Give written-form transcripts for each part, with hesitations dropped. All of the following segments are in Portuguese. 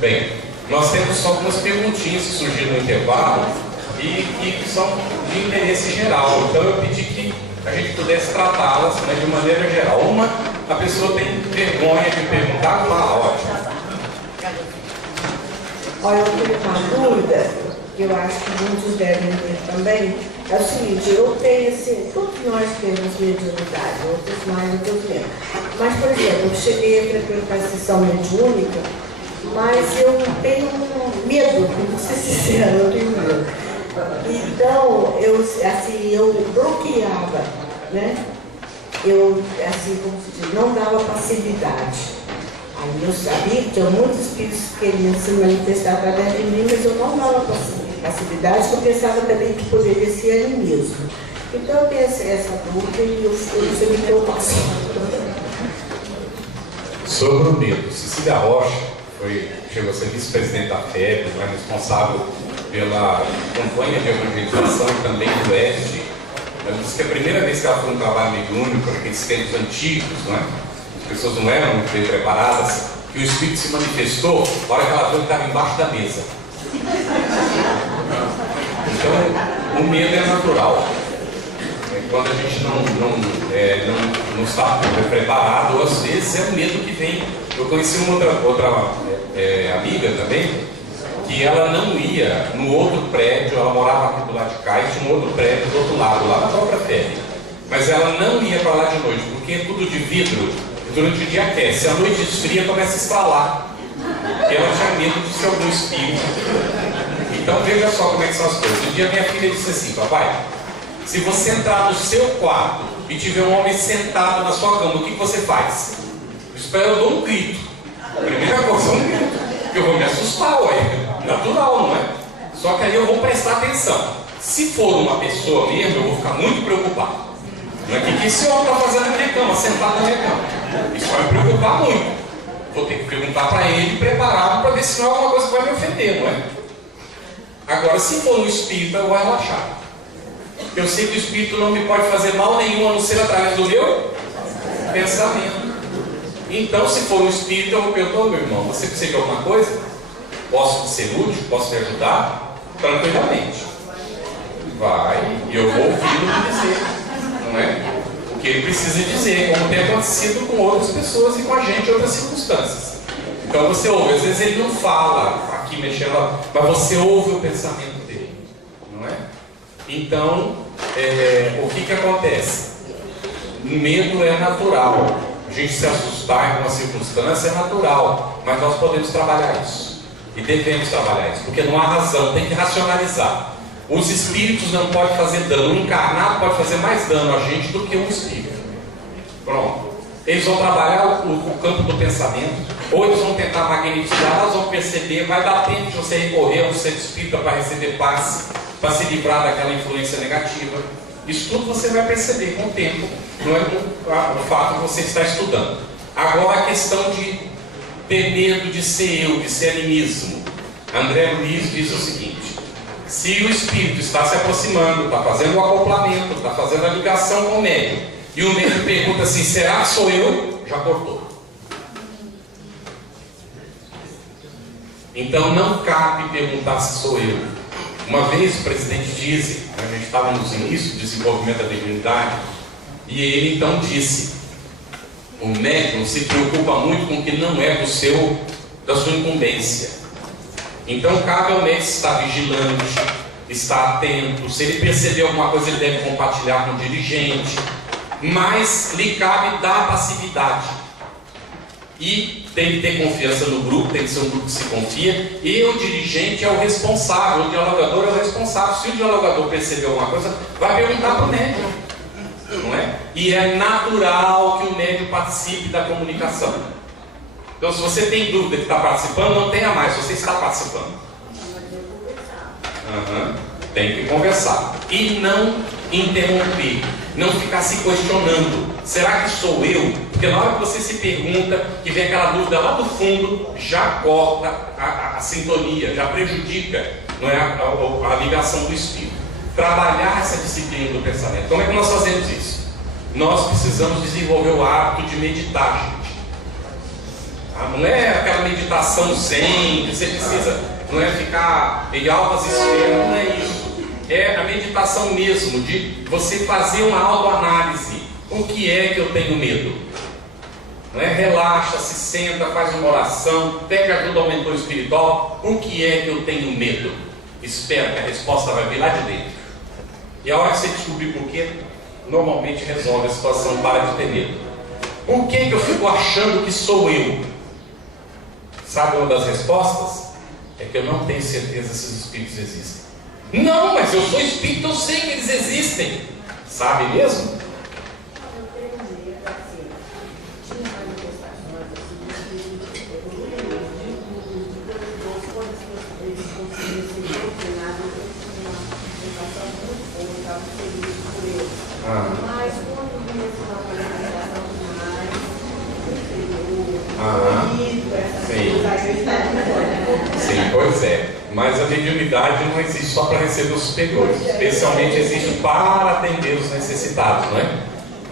Bem, nós temos só algumas perguntinhas que surgiram no intervalo e que são de interesse geral. Então eu pedi que a gente pudesse tratá-las, né, de maneira geral. Uma, a pessoa tem vergonha de perguntar, ótimo. Olha, eu tenho uma dúvida, que eu acho que muitos devem ter também. É o seguinte, eu tenho assim, todos nós temos mediunidade, outros mais, outros menos. Mas, por exemplo, eu cheguei a frequentar a sessão mediúnica, mas eu tenho medo, vou ser sincera, eu tenho medo. Então, eu bloqueava, né? Eu, assim, como se diz, não dava passividade. Aí eu sabia que tinha muitos espíritos que queriam se manifestar através de mim, mas eu não dava passividade, porque eu pensava também que poderia ser ali mesmo. Então eu tenho essa dúvida e eu não sei o que eu faço. Sobre o medo, Cecília Rocha chegou a ser vice-presidente da FEB, responsável pela campanha de evangelização e também do Oeste. Ela disse que a primeira vez que ela foi um trabalho mediúnico, naqueles tempos antigos, não é? As pessoas não eram muito bem preparadas, que o Espírito se manifestou na hora que ela viu que estava embaixo da mesa. Então, o medo é natural. Quando a gente não está preparado, às vezes é o medo que vem. Eu conheci uma outra amiga também, que ela não ia no outro prédio, ela morava aqui do lado de cá e tinha um outro prédio do outro lado, lá na própria FEB. Mas ela não ia para lá de noite, porque é tudo de vidro, e durante o dia aquece, a noite esfria, começa a estralar. E ela tinha medo de ser algum espírito. Então veja só como é que são as coisas. Um dia minha filha disse assim: papai, se você entrar no seu quarto e tiver um homem sentado na sua cama, o que você faz? Eu espero, eu dou um grito. A primeira coisa é um grito. Eu vou me assustar, ué. Natural, não é? Só que aí eu vou prestar atenção. Se for uma pessoa mesmo, eu vou ficar muito preocupado. Não é que esse homem está fazendo na minha cama, sentado na minha cama. Isso vai me preocupar muito. Vou ter que perguntar para ele, preparado, para ver se não é alguma coisa que vai me ofender, não é? Agora, se for um espírito, eu vou relaxar. Eu sei que o espírito não me pode fazer mal nenhum, a não ser através do meu pensamento. Então, se for um espírito, eu vou perguntar: meu irmão, você precisa de alguma coisa? Posso ser útil? Posso te ajudar? Tranquilamente. Vai, e eu vou ouvi-lo dizer, não é? O que ele precisa dizer, como tem acontecido com outras pessoas e com a gente em outras circunstâncias. Então você ouve, às vezes ele não fala aqui mexendo lá, mas você ouve o pensamento dele, não é? Então, o que acontece? O medo é natural. A gente se assustar em uma circunstância é natural, mas nós podemos trabalhar isso. E devemos trabalhar isso, porque não há razão, tem que racionalizar. Os espíritos não podem fazer dano, o encarnado pode fazer mais dano a gente do que um espírito. Pronto. Eles vão trabalhar o campo do pensamento, ou eles vão tentar magnetizar, nós vamos perceber, vai dar tempo de você recorrer ao centro espírita para receber passe, para se livrar daquela influência negativa. Isso tudo você vai perceber com o tempo, não é o fato de você estar estudando. Agora a questão de ter medo de ser eu, de ser animismo. André Luiz diz o seguinte: se o espírito está se aproximando, está fazendo o acoplamento, está fazendo a ligação com o médium, e o médium pergunta assim: será que sou eu? Já cortou. Então não cabe perguntar se sou eu. Uma vez o presidente disse, a gente estava nos inícios do desenvolvimento da mediunidade, e ele então disse: o médium se preocupa muito com o que não é da sua incumbência. Então cabe ao médium estar vigilante, estar atento. Se ele perceber alguma coisa, ele deve compartilhar com o dirigente, mas lhe cabe dar passividade. E tem que ter confiança no grupo, tem que ser um grupo que se confia, e o dirigente é o responsável, o dialogador é o responsável. Se o dialogador perceber alguma coisa, vai perguntar para o médium, não é? E é natural que o médium participe da comunicação. Então, se você tem dúvida que está participando, não tenha mais, você está participando. Tem que conversar. E não interromper, não ficar se questionando: será que sou eu? Porque na hora que você se pergunta, que vem aquela dúvida lá do fundo, já corta a sintonia, já prejudica, não é, a ligação do espírito. Trabalhar essa disciplina do pensamento. Como é que nós fazemos isso? Nós precisamos desenvolver o hábito de meditar, gente. Não é aquela meditação zen, que você precisa, não é ficar em altas esferas, não é isso. É a meditação mesmo, de você fazer uma autoanálise. O que é que eu tenho medo? Não é? Relaxa, se senta, faz uma oração, pega ajuda ao mentor espiritual. O que é que eu tenho medo? Espera que a resposta vai vir lá de dentro. E a hora que você descobrir por quê, normalmente resolve a situação, para de ter medo. O que é que eu fico achando que sou eu? Sabe uma das respostas? É que eu não tenho certeza se os espíritos existem. Não, mas eu sou espírito, eu sei que eles existem. Sabe mesmo? Mas quando começou a manifestação Sim, pois é. Mas a mediunidade não existe só para receber os superiores, especialmente existe para atender os necessitados, não é?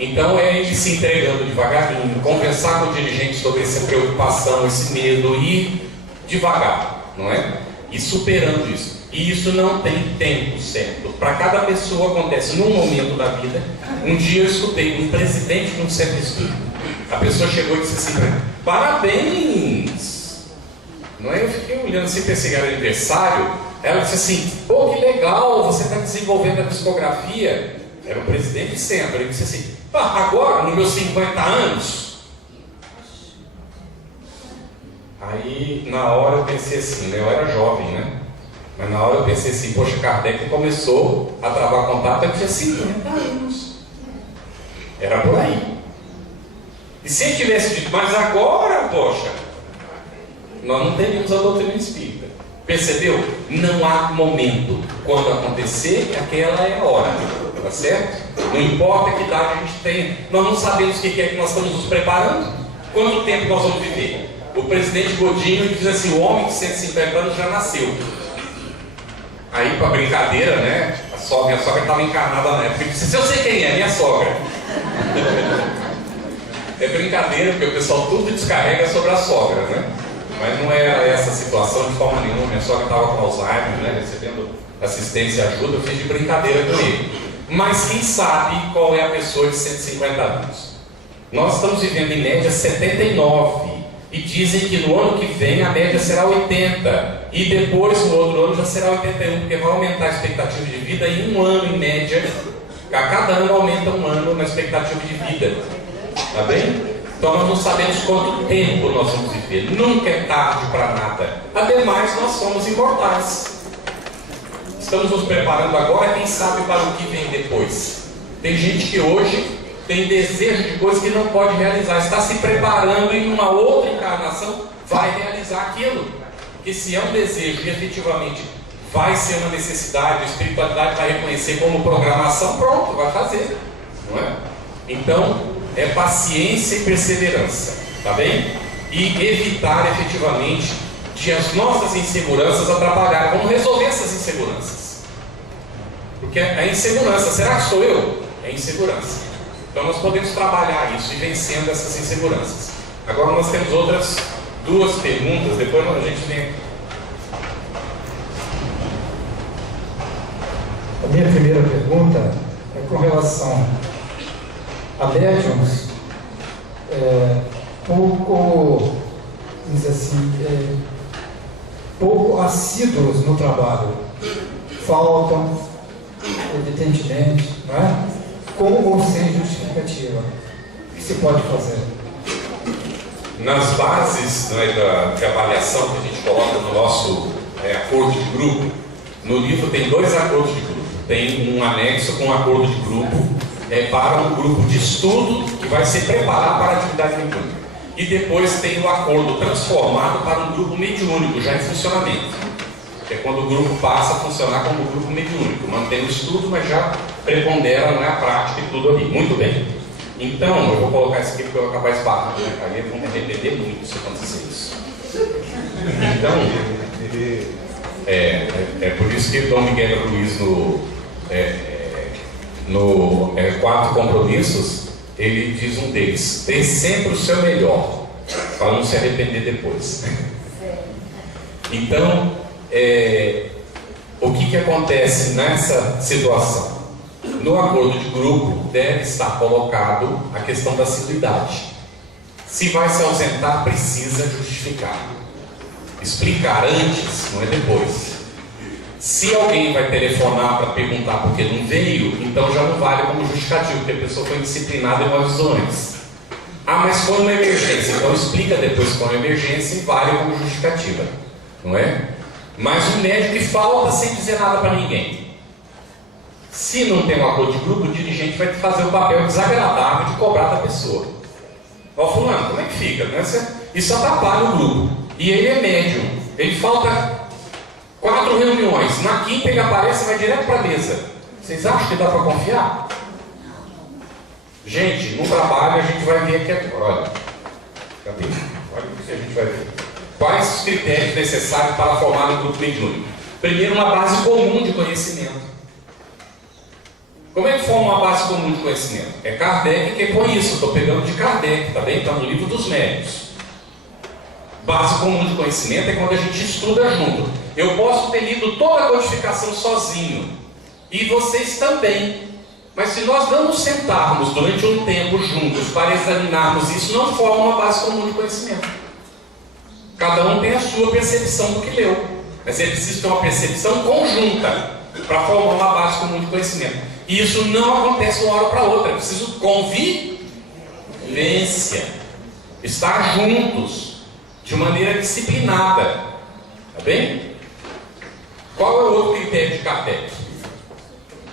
Então é ir se entregando devagarinho, conversar com o dirigente sobre essa preocupação, esse medo, e devagar, não é? E superando isso. E isso não tem tempo certo. Para cada pessoa acontece num momento da vida. Um dia eu escutei um presidente de um centro espírita. A pessoa chegou e disse assim: parabéns! Não é? Eu fiquei olhando assim, pensei que era aniversário. Ela disse assim: pô, que legal, você está desenvolvendo a psicografia. Era o presidente de centro. Ele disse assim: agora, nos meus 50 anos. Aí, na hora eu pensei assim, né? Eu era jovem, né? Mas na hora eu pensei assim: poxa, Kardec começou a travar contato, eu tinha 50 anos. Era por aí. E se ele tivesse dito: mas agora, poxa, nós não teríamos a doutrina espírita. Percebeu? Não há momento. Quando acontecer, aquela é a hora. Tá certo? Não importa que idade a gente tenha, nós não sabemos o que é que nós estamos nos preparando. Quanto tempo nós vamos viver? O presidente Godinho diz assim: o homem de 150 anos já nasceu. Aí, para brincadeira, né? Minha sogra estava encarnada na época. Disse: eu sei quem é, minha sogra. É brincadeira, porque o pessoal tudo descarrega sobre a sogra, né? Mas não era essa situação de forma nenhuma. Minha sogra estava com Alzheimer, né? Recebendo assistência e ajuda. Eu fiz de brincadeira com ele. Mas quem sabe qual é a pessoa de 150 anos? Nós estamos vivendo em média 79. E dizem que no ano que vem a média será 80. E depois, no outro ano, já será 81. Porque vai aumentar a expectativa de vida em um ano, em média. A cada ano aumenta um ano na expectativa de vida. Tá bem? Então nós não sabemos quanto tempo nós vamos viver. Nunca é tarde para nada. Ademais, nós somos imortais. Estamos nos preparando agora, quem sabe para o que vem depois. Tem gente que hoje tem desejo de coisas que não pode realizar, está se preparando, e em uma outra encarnação vai realizar aquilo. Porque se é um desejo e efetivamente vai ser uma necessidade, a espiritualidade vai reconhecer como programação, pronto, vai fazer, não é? Então é paciência e perseverança, tá bem? E evitar efetivamente de as nossas inseguranças atrapalhar. Vamos resolver essas inseguranças, porque a insegurança, será que sou eu? É insegurança. Então nós podemos trabalhar isso e vencendo essas inseguranças. Agora nós temos outras duas perguntas, depois a gente vem. A minha primeira pergunta é com relação a médiums pouco, diz assim, pouco assíduos no trabalho. Faltam, evidentemente, não é? Com ou sem justificativa. O que se pode fazer? Nas bases, né, de avaliação que a gente coloca no nosso acordo de grupo, no livro tem 2 acordos de grupo. Tem um anexo com um acordo de grupo para um grupo de estudo que vai se preparar para a atividade mediúnica. E depois tem o acordo transformado para um grupo mediúnico, já em funcionamento. É quando o grupo passa a funcionar como grupo mediúnico, mantém o estudo, mas já prepondera, não é, a prática e tudo ali. Muito bem. Então, eu vou colocar isso aqui porque eu vou acabar esbarrando na minha cabeça, vou me arrepender muito se acontecer isso. Então, é por isso que Dom Miguel Ruiz, no 4 compromissos, ele diz um deles: dê sempre o seu melhor, para não se arrepender depois. Então, o que acontece nessa situação? No acordo de grupo deve estar colocado a questão da assiduidade. Se vai se ausentar, precisa justificar. Explicar antes, não é depois. Se alguém vai telefonar para perguntar por que não veio, então já não vale como justificativo, porque a pessoa foi disciplinada e não avisou antes. Ah, mas foi uma emergência, então explica depois que foi uma emergência e vale como justificativa, não é? Mas o médico que falta sem dizer nada para ninguém. Se não tem um acordo de grupo, o dirigente vai fazer o papel desagradável de cobrar da pessoa. Ó, fulano, como é que fica? Isso atrapalha o grupo. E ele é médium. Ele falta 4 reuniões. Na quinta ele aparece e vai direto para a mesa. Vocês acham que dá para confiar? Gente, no trabalho a gente vai ver aqui agora. Olha. Cadê? Olha o que a gente vai ver. Quais os critérios necessários para formar um grupo mediúnico? Primeiro, uma base comum de conhecimento. Como é que forma uma base comum de conhecimento? É Kardec que põe isso. Estou pegando de Kardec, tá bem? Está no livro dos médios. Base comum de conhecimento é quando a gente estuda junto. Eu posso ter lido toda a codificação sozinho, e vocês também. Mas se nós não nos sentarmos durante um tempo juntos para examinarmos isso, não forma uma base comum de conhecimento. Cada um tem a sua percepção do que leu, mas é preciso ter uma percepção conjunta para formar uma base comum de conhecimento. E isso não acontece de uma hora para outra. É preciso convivência, estar juntos de maneira disciplinada, tá bem? Qual é o outro critério de Kardec?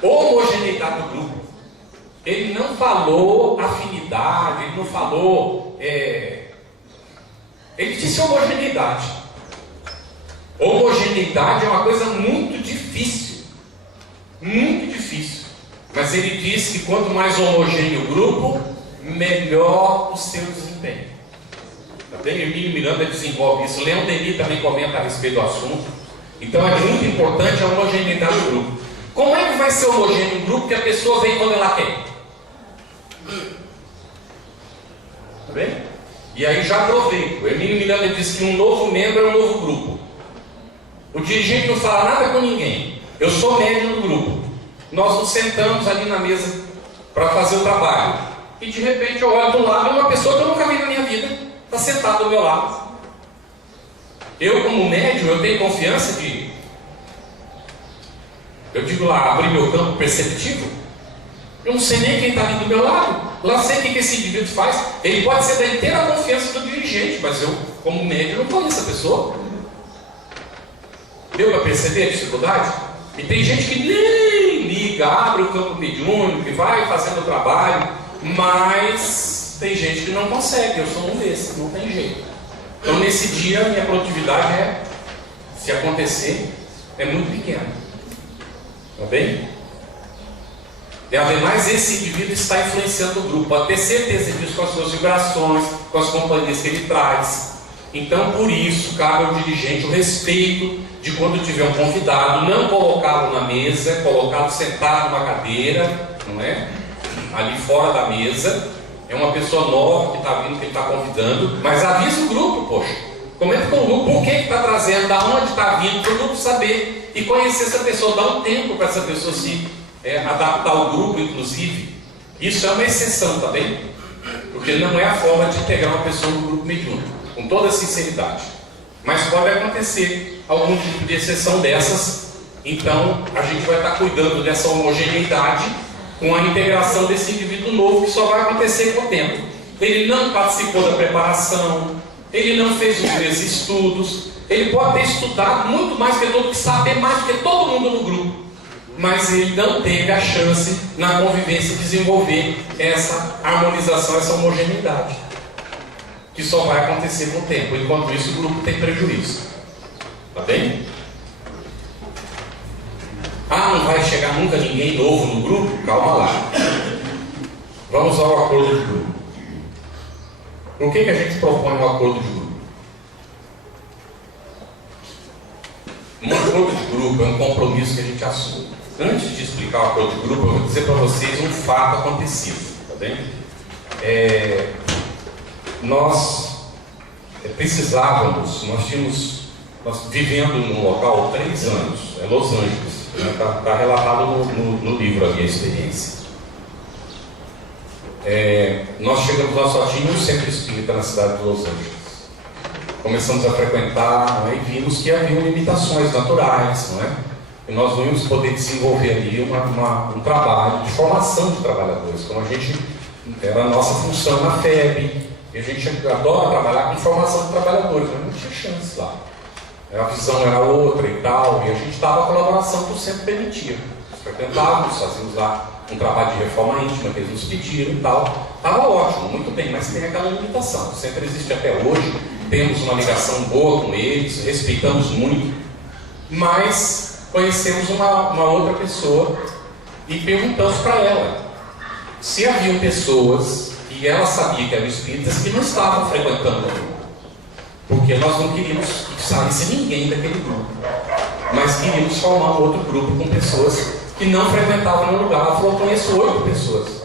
Homogeneidade do grupo. Ele não falou afinidade, ele não falou ele disse homogeneidade. Homogeneidade é uma coisa muito difícil, mas ele diz que quanto mais homogêneo o grupo, melhor o seu desempenho. Tá bem? Emílio Miranda desenvolve isso. Leon Denis também comenta a respeito do assunto. Então é muito importante a homogeneidade do grupo. Como é que vai ser homogêneo um grupo que a pessoa vem quando ela quer? Tá bem? E aí já aproveito. Emílio Miranda diz que um novo membro é um novo grupo. O dirigente não fala nada com ninguém. Eu sou médium do grupo. Nós nos sentamos ali na mesa para fazer o trabalho. E de repente eu olho do lado uma pessoa que eu nunca vi na minha vida está sentada do meu lado. Eu, como médium, eu tenho confiança de... Eu digo lá, abrir meu campo perceptivo. Eu não sei nem quem está ali do meu lado. Lá sei o que esse indivíduo faz. Ele pode ser da inteira confiança do dirigente, mas eu, como médium, não conheço a pessoa. Deu para perceber a dificuldade? E tem gente que nem liga, abre o campo mediúnico, que vai fazendo o trabalho, mas tem gente que não consegue. Eu sou um desses, não tem jeito. Então nesse dia minha produtividade se acontecer, é muito pequena. Tá bem? E ademais esse indivíduo está influenciando o grupo, pode ter certeza disso com as suas vibrações, com as companhias que ele traz. Então por isso cabe ao dirigente o respeito de quando tiver um convidado, não colocá-lo na mesa, colocá-lo sentado numa cadeira, não é? Ali fora da mesa. É uma pessoa nova que está vindo, que ele está convidando, mas avisa o grupo, poxa. Comenta com o grupo por que está trazendo, da onde está vindo, para o grupo saber e conhecer essa pessoa, dar um tempo para essa pessoa se adaptar ao grupo, inclusive. Isso é uma exceção, tá bem? Porque não é a forma de integrar uma pessoa no grupo mediúnico, com toda sinceridade. Mas pode acontecer algum tipo de exceção dessas, então a gente vai estar cuidando dessa homogeneidade com a integração desse indivíduo novo, que só vai acontecer com o tempo. Ele não participou da preparação, ele não fez os mesmos estudos, ele pode ter estudado muito mais que todo mundo, saber mais do que todo mundo no grupo, mas ele não teve a chance na convivência de desenvolver essa harmonização, essa homogeneidade, que só vai acontecer com o tempo. Enquanto isso, o grupo tem prejuízo. Tá bem? Ah, não vai chegar nunca ninguém novo no grupo? Calma lá. Vamos ao acordo de grupo. Por que a gente propõe um acordo de grupo? Um acordo de grupo é um compromisso que a gente assume. Antes de explicar o acordo de grupo, eu vou dizer para vocês um fato acontecido. Tá bem? Nós precisávamos, nós vivendo num local há 3 anos, é Los Angeles, está relatado no livro a minha experiência. Nós chegamos, nós só tínhamos um centro espírita na cidade de Los Angeles. Começamos a frequentar, não é? E vimos que haviam limitações naturais, não é? E nós não íamos poder desenvolver ali um trabalho de formação de trabalhadores, como era a nossa função na FEB, e a gente adora trabalhar com formação de trabalhadores, mas não tinha chance lá. A visão era outra e tal, e a gente dava a colaboração que o centro permitia. Nós frequentávamos, fazíamos lá um trabalho de reforma íntima que eles nos pediram e tal. Estava ótimo, muito bem, mas tem aquela limitação. O centro existe até hoje, temos uma ligação boa com eles, respeitamos muito, mas conhecemos uma outra pessoa e perguntamos para ela se haviam pessoas que ela sabia que eram espíritas que não estavam frequentando o grupo, porque nós não queríamos que saísse ninguém daquele grupo, mas queríamos formar um outro grupo com pessoas que não frequentavam no lugar. Ela falou: conheço 8 pessoas.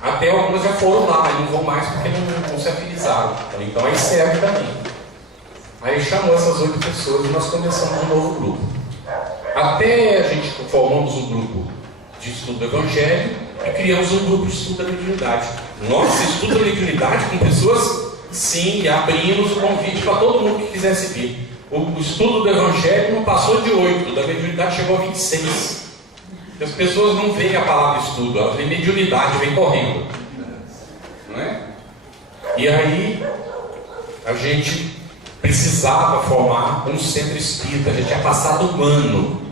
Até algumas já foram lá, mas não vão mais porque não se afilizaram. Então aí serve também. Aí chamou essas 8 pessoas e nós começamos um novo grupo. Até a gente formamos um grupo de estudo do Evangelho e criamos um grupo de estudo da mediunidade. Nossa, estudo da mediunidade com pessoas, sim, e abrimos o convite para todo mundo que quisesse vir. O estudo do Evangelho não passou de 8, da mediunidade chegou a 26. As pessoas não veem a palavra estudo, elas veem mediunidade, vêm correndo, não é? E aí a gente precisava formar um centro espírita. A gente tinha passado um ano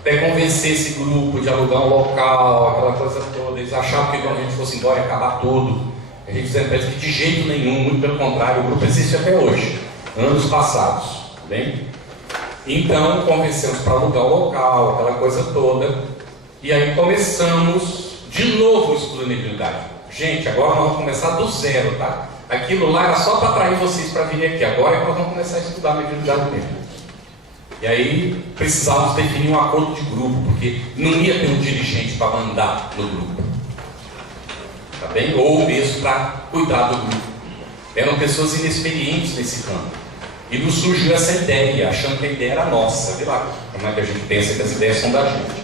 até convencer esse grupo de alugar um local, aquela coisa toda. Eles achavam que quando a gente fosse embora ia acabar tudo. A gente dizendo para eles que de jeito nenhum, muito pelo contrário, o grupo existe até hoje, anos passados, bem? Então convencemos para alugar o local, aquela coisa toda. E aí começamos de novo o estudo da mediunidade. Gente, agora nós vamos começar do zero, tá? Aquilo lá era só para atrair vocês para virem aqui. Agora é que nós vamos começar a estudar a mediunidade mesmo. E aí precisávamos definir um acordo de grupo, porque não ia ter um dirigente para mandar no grupo, tá bem? Ou mesmo para cuidar do grupo. Eram pessoas inexperientes nesse campo. E nos surgiu essa ideia, achando que a ideia era nossa. Vê lá como é que a gente pensa que as ideias são da gente.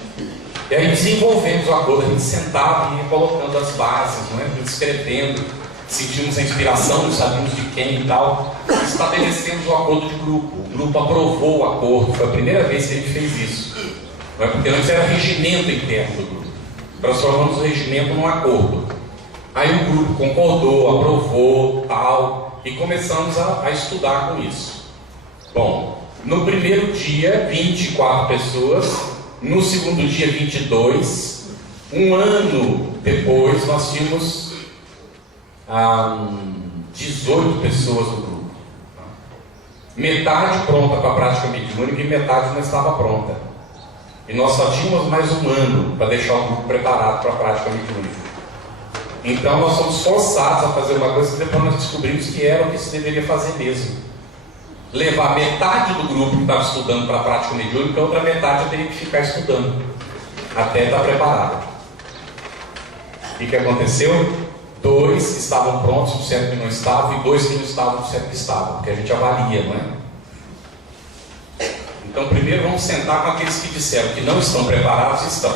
E aí desenvolvemos o acordo, a gente sentava e ia colocando as bases, não é? Escrevendo, sentimos a inspiração, não sabíamos de quem e tal. Estabelecemos o acordo de grupo. O grupo aprovou o acordo, foi a primeira vez que a gente fez isso. Não é? Porque antes era regimento interno do grupo. Transformamos o regimento num acordo. Aí o grupo concordou, aprovou, tal, e começamos a estudar com isso. Bom, no primeiro dia, 24 pessoas. No segundo dia, 22. Um ano depois, nós tínhamos 18 pessoas no grupo. Metade pronta para a prática mediúnica e metade não estava pronta. E nós só tínhamos mais um ano para deixar o grupo preparado para a prática mediúnica. Então nós fomos forçados a fazer uma coisa que depois nós descobrimos que era o que se deveria fazer mesmo. Levar metade do grupo que estava estudando para a prática mediúnica, a outra metade eu teria que ficar estudando até estar preparado. E o que aconteceu? 2 estavam prontos, disseram que não estavam, e 2 que não estavam, disseram que estavam, porque a gente avalia, não é? Então primeiro vamos sentar com aqueles que disseram que não estão preparados e estão.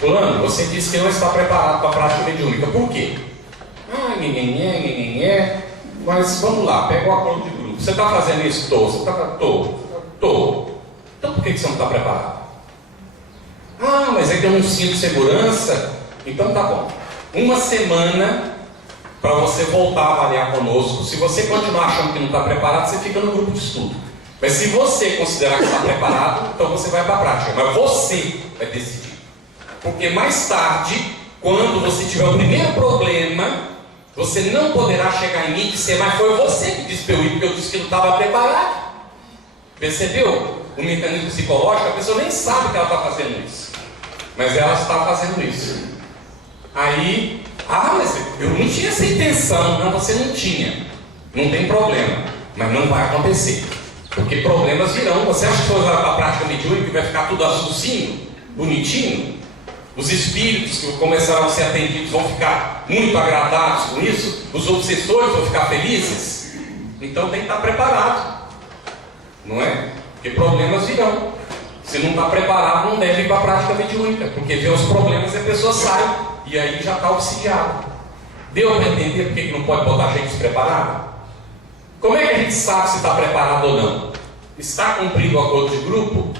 Fulano, você disse que não está preparado para a prática mediúnica, por quê? Ninguém é, mas vamos lá, pega o acordo de grupo. Você está fazendo isso? Estou. Você está Estou. Então por que você não está preparado? Mas é que eu não sinto segurança. Então tá bom. Uma semana para você voltar a avaliar conosco. Se você continuar achando que não está preparado, você fica no grupo de estudo. Mas se você considerar que está preparado, então você vai para a prática. Mas você vai decidir. Porque mais tarde, quando você tiver o primeiro problema, você não poderá chegar em mim e dizer: mas foi você que disse para eu ir, porque eu disse que não estava preparado. Percebeu? O mecanismo psicológico, a pessoa nem sabe que ela está fazendo isso, mas ela está fazendo isso. Aí, mas eu não tinha essa intenção. Não, você não tinha. Não tem problema, mas não vai acontecer, porque problemas virão. Você acha que se for usar para a prática mediúnica vai ficar tudo azulzinho, bonitinho? Os espíritos que começarão a ser atendidos vão ficar muito agradados com isso? Os obsessores vão ficar felizes? Então tem que estar preparado, não é? Porque problemas virão. Se não está preparado, não deve ir para a prática mediúnica, porque vê os problemas e a pessoa sai, e aí já está obsidiado. Deu para entender por que não pode botar gente despreparada? Como é que a gente sabe se está preparado ou não? Está cumprindo o acordo de grupo?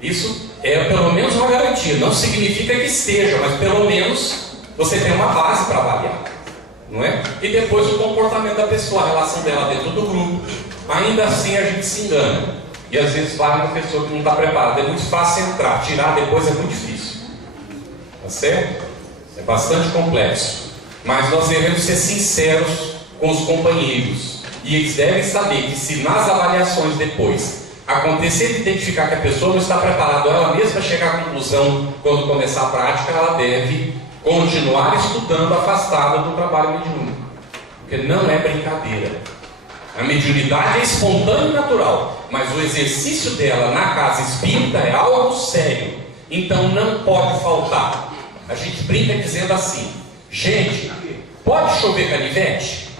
Isso é pelo menos uma garantia. Não significa que esteja, mas pelo menos você tem uma base para avaliar, não é? E depois o comportamento da pessoa, a relação dela dentro do grupo. Ainda assim a gente se engana. E às vezes vai uma pessoa que não está preparada. É muito fácil entrar, tirar depois é muito difícil. Tá certo? É bastante complexo. Mas nós devemos ser sinceros com os companheiros. E eles devem saber que se nas avaliações depois acontecer de identificar que a pessoa não está preparada, ela mesma chegar à conclusão quando começar a prática, ela deve continuar estudando afastada do trabalho mediúnico. Porque não é brincadeira. A mediunidade é espontânea e natural, mas o exercício dela na casa espírita é algo sério. Então não pode faltar. A gente brinca dizendo assim: gente, pode chover canivete?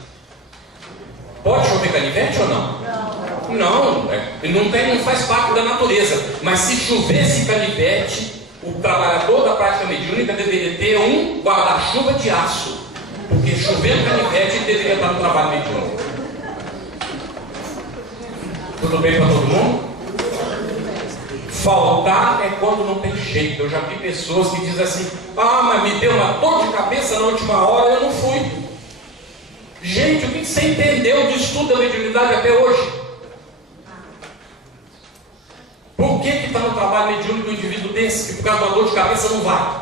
Pode chover canivete ou não? Não, não faz parte da natureza. Mas se chovesse canivete, o trabalhador da prática mediúnica deveria ter um guarda-chuva de aço. Porque chovendo canivete, ele deveria estar no trabalho mediúnico. Tudo bem para todo mundo? Faltar é quando não tem jeito. Eu já vi pessoas que dizem assim: ah, mas me deu uma dor de cabeça na última hora, eu não fui. Gente, o que você entendeu do estudo da mediunidade até hoje? Por que está no trabalho mediúnico um indivíduo desse, que por causa da dor de cabeça não vai?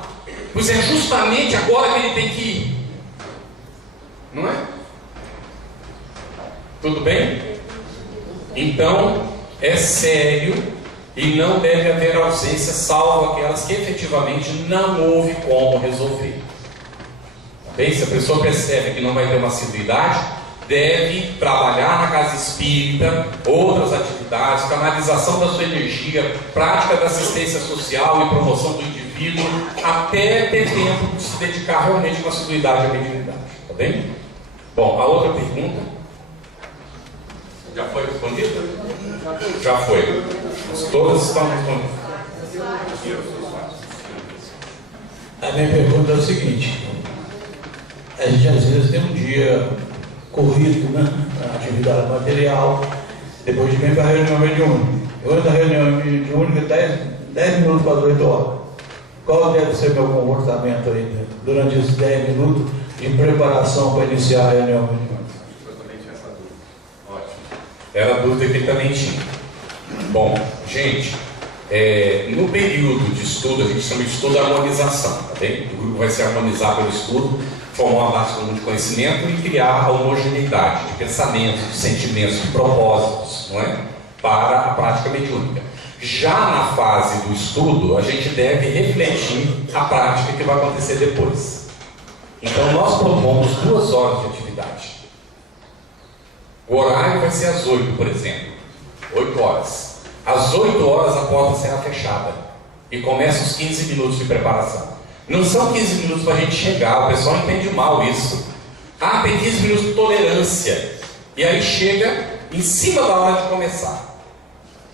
Pois é justamente agora que ele tem que ir. Não é? Tudo bem? Então, é sério e não deve haver ausência, salvo aquelas que efetivamente não houve como resolver. Tá bem? Se a pessoa percebe que não vai ter uma assiduidade, deve trabalhar na casa espírita, outras atividades, canalização da sua energia, prática da assistência social e promoção do indivíduo, até ter tempo de se dedicar realmente com assiduidade à mediunidade. Tá bem? Bom, a outra pergunta. Já foi respondida? Já foi. Todas estão respondidas. A minha pergunta é o seguinte: a gente às vezes tem um dia corrido, né? Na atividade material, depois de vem para a reunião mediúnica. Eu entro na reunião mediúnica 10 minutos para as 8 horas. Qual deve ser meu comportamento aí durante esses 10 minutos de preparação para iniciar a reunião mediúnica? Era a dúvida que ele também tinha. Bom, gente, no período de estudo, a gente chama de estudo de harmonização, tá bem? O grupo vai se harmonizar pelo estudo, formar uma base comum de conhecimento e criar a homogeneidade de pensamentos, de sentimentos, de propósitos, não é? Para a prática mediúnica. Já na fase do estudo, a gente deve refletir a prática que vai acontecer depois. Então, nós propomos 2 horas de atividade. O horário vai ser às 8, por exemplo. 8 horas. Às 8 horas a porta será fechada. E começa os 15 minutos de preparação. Não são 15 minutos para a gente chegar. O pessoal entende mal isso. Ah, tem 15 minutos de tolerância. E aí chega em cima da hora de começar.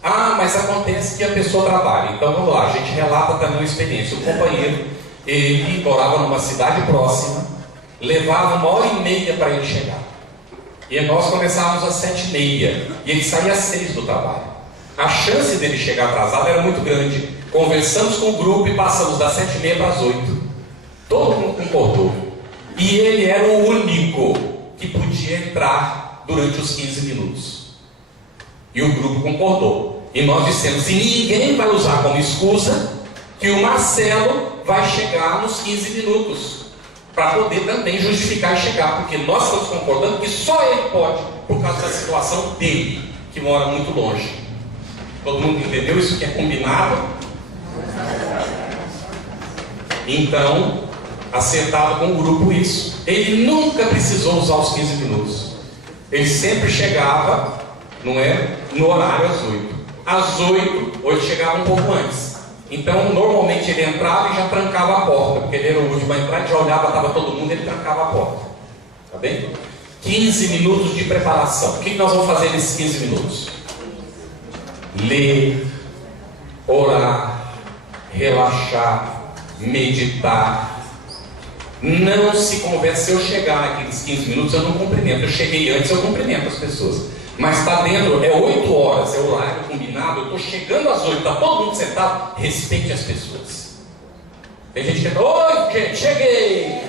Ah, mas acontece que a pessoa trabalha. Então vamos lá, a gente relata também uma experiência. O companheiro, ele morava numa cidade próxima, levava 1h30 para ele chegar. E nós começávamos às 7h30 e ele saía às 6 do trabalho. A chance dele chegar atrasado era muito grande. Conversamos com o grupo e passamos das 7h30 para as 8. Todo mundo concordou. E ele era o único que podia entrar durante os 15 minutos. E o grupo concordou. E nós dissemos: e ninguém vai usar como excusa que o Marcelo vai chegar nos 15 minutos. Para poder também justificar e chegar, porque nós estamos concordando que só ele pode, por causa da situação dele, que mora muito longe. Todo mundo entendeu isso que é combinado? Então, acertado com o grupo isso. Ele nunca precisou usar os 15 minutos. Ele sempre chegava, não é, no horário às 8. Às 8, hoje chegava um pouco antes. Então, normalmente ele entrava e já trancava a porta, porque ele era o último a entrar, já olhava, estava todo mundo, ele trancava a porta. Tá bem? 15 minutos de preparação. O que nós vamos fazer nesses 15 minutos? Ler, orar, relaxar, meditar. Não se conversa. Se eu chegar naqueles 15 minutos, eu não cumprimento. Eu cheguei antes, eu cumprimento as pessoas. Mas está dentro, é 8 horas, é o horário combinado. Eu estou chegando às 8, está todo mundo sentado. Respeite as pessoas. Tem gente que fala: oi, gente, cheguei.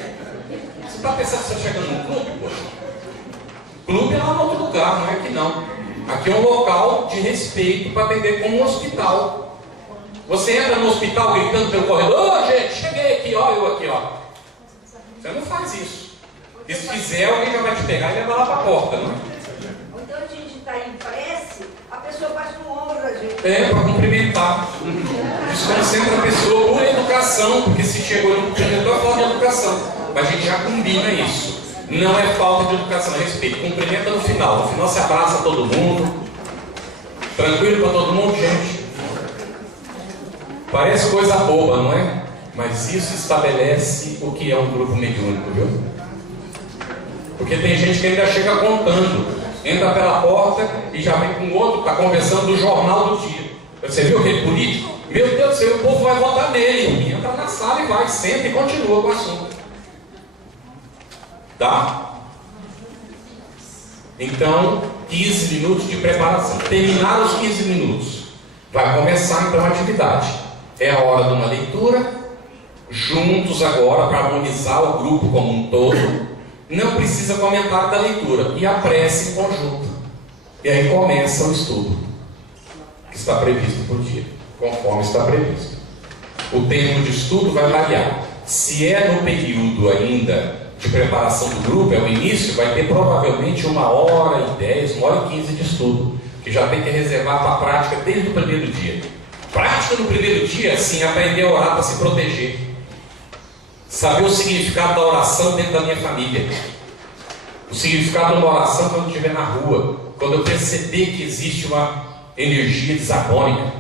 Você está pensando que você está chegando num clube, poxa? Clube é lá no outro lugar, não é aqui não. Aqui é um local de respeito para atender como um hospital. Você entra no hospital gritando pelo corredor: ô, gente, cheguei aqui, ó, eu aqui, ó. Você não faz isso. E se fizer, alguém já vai te pegar e levar lá para a porta, não é? Então a gente está em prece, a pessoa bate no ombro da gente. É, para cumprimentar. Desconcentra a pessoa por educação, porque se chegou no cumprimentou é falta de educação. Mas a gente já combina isso. Não é falta de educação, é respeito. Cumprimenta no final. No final se abraça todo mundo. Tranquilo para todo mundo, gente? Parece coisa boba, não é? Mas isso estabelece o que é um grupo mediúnico, viu? Porque tem gente que ainda chega contando. Entra pela porta e já vem com outro, está conversando do jornal do dia. Você viu aquele político? Meu Deus do céu, o povo vai votar nele. E entra na sala e vai, senta e continua com o assunto. Tá? Então, 15 minutos de preparação. Terminaram os 15 minutos, vai começar então a atividade. É a hora de uma leitura, juntos agora, para harmonizar o grupo como um todo. Não precisa comentar da leitura. E a prece em conjunto. E aí começa o estudo, que está previsto por dia, conforme está previsto. O tempo de estudo vai variar. Se é no período ainda de preparação do grupo, é o início, vai ter provavelmente 1h10, 1h15 de estudo, que já tem que reservar para a prática desde o primeiro dia. Prática no primeiro dia, sim, aprender a orar para se proteger. Saber o significado da oração dentro da minha família. O significado de uma oração quando eu estiver na rua, quando eu perceber que existe uma energia desarmônica.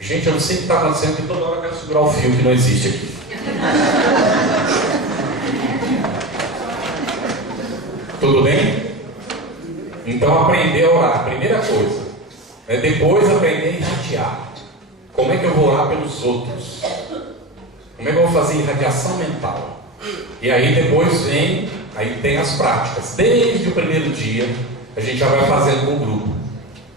Gente, eu não sei o que está acontecendo, porque toda hora eu quero segurar o fio que não existe aqui. Tudo bem? Então aprender a orar, primeira coisa. Depois aprender a irradiar. Como é que eu vou orar pelos outros? Como é que eu vou fazer irradiação mental? E aí depois vem, aí tem as práticas. Desde o primeiro dia, a gente já vai fazendo com o grupo.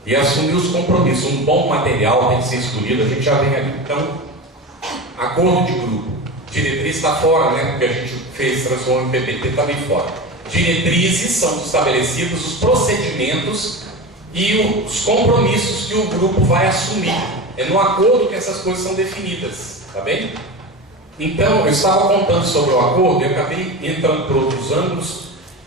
E assumir os compromissos. Um bom material tem que ser escolhido, a gente já vem ali. Então, acordo de grupo. Diretriz está fora, né? Porque a gente fez, transformou em PPT, está bem fora. Diretrizes são estabelecidos, os procedimentos e os compromissos que o grupo vai assumir. É no acordo que essas coisas são definidas, tá bem? Então, eu estava contando sobre o acordo, eu acabei entrando por outros ângulos,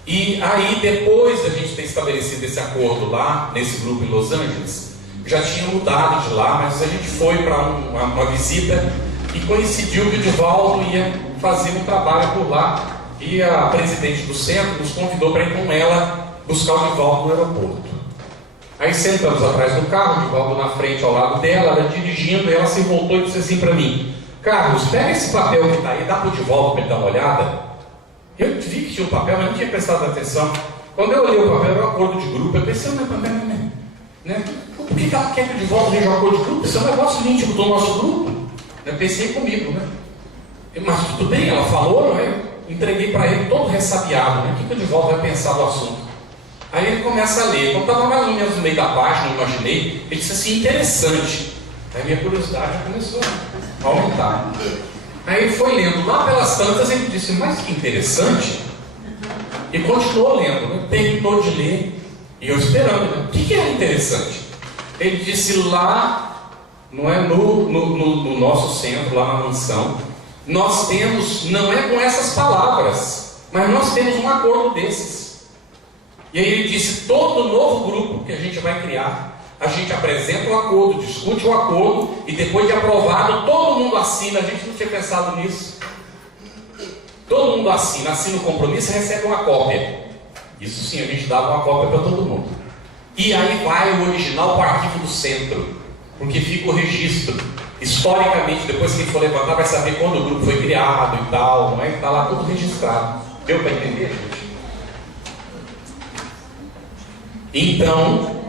e aí depois da gente ter estabelecido esse acordo lá, nesse grupo em Los Angeles, já tinha mudado de lá, mas a gente foi para uma visita e coincidiu que o Divaldo ia fazer um trabalho por lá, e a presidente do centro nos convidou para ir com ela buscar o Divaldo no aeroporto. Aí sentamos atrás do carro, o Divaldo na frente ao lado dela, ela dirigindo, e ela se voltou e disse assim para mim: Carlos, pega esse papel que está aí, dá para o Divaldo para ele dar uma olhada. Eu vi que tinha um papel, mas não tinha prestado atenção. Quando eu olhei o papel, era um acordo de grupo, eu pensei, né? Por que ela quer que o Divaldo veja um acordo de grupo? Isso é um negócio íntimo do nosso grupo. Eu pensei comigo, né? Mas tudo bem, ela falou, não é? Entreguei para ele todo ressabiado, né? O que o Divaldo vai pensar do assunto? Aí ele começa a ler. Quando estava mais ou menos no meio da página, eu imaginei, ele disse assim: interessante. Aí minha curiosidade começou a aumentar. Aí ele foi lendo. Lá pelas tantas ele disse: mas que interessante. E continuou lendo, né? Terminou de ler. E eu esperando, né? O que é interessante? Ele disse: lá, não é, no nosso centro, lá na mansão, nós temos, não é com essas palavras, mas nós temos um acordo desses. E aí ele disse: todo novo grupo que a gente vai criar, a gente apresenta o acordo, discute o acordo, e depois de aprovado, todo mundo assina. A gente não tinha pensado nisso. Todo mundo assina o compromisso e recebe uma cópia. Isso sim, a gente dava uma cópia para todo mundo. E aí vai o original para o arquivo do centro, porque fica o registro. Historicamente, depois que for levantar, vai saber quando o grupo foi criado e tal, não é? Está lá tudo registrado. Deu para entender, gente? Então,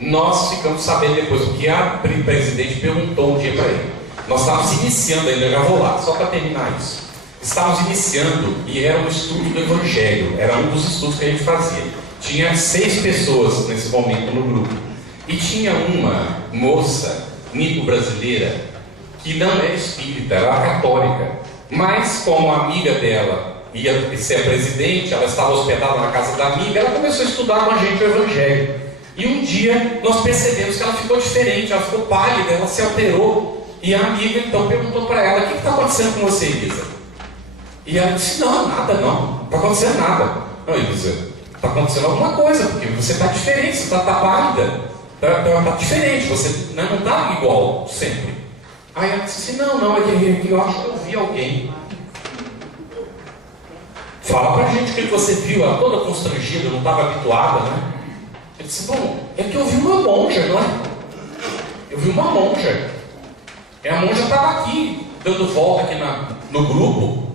nós ficamos sabendo depois, porque a presidente perguntou um dia para ele. Nós estávamos iniciando ainda, eu já vou lá, só para terminar isso. Estávamos iniciando e era um estudo do Evangelho, era um dos estudos que a gente fazia. Tinha 6 pessoas nesse momento no grupo. E tinha uma moça, nipo-brasileira, que não era espírita, era católica. Mas, como a amiga dela ia ser a presidente, ela estava hospedada na casa da amiga, ela começou a estudar com a gente o Evangelho. E um dia nós percebemos que ela ficou diferente, ela ficou pálida, ela se alterou. E a amiga então perguntou para ela: o que está acontecendo com você, Elisa? E ela disse: não, nada não está acontecendo nada. Não, Elisa, está acontecendo alguma coisa, porque você está diferente, você está pálida, está diferente, você não está igual sempre. Aí ela disse assim: não, é que eu acho que eu vi alguém. Fala pra gente o que você viu. Ela toda constrangida, não estava habituada, né? Ele disse: bom, é que eu vi uma monja, não é? Eu vi uma monja. E a monja estava aqui, dando volta aqui no grupo.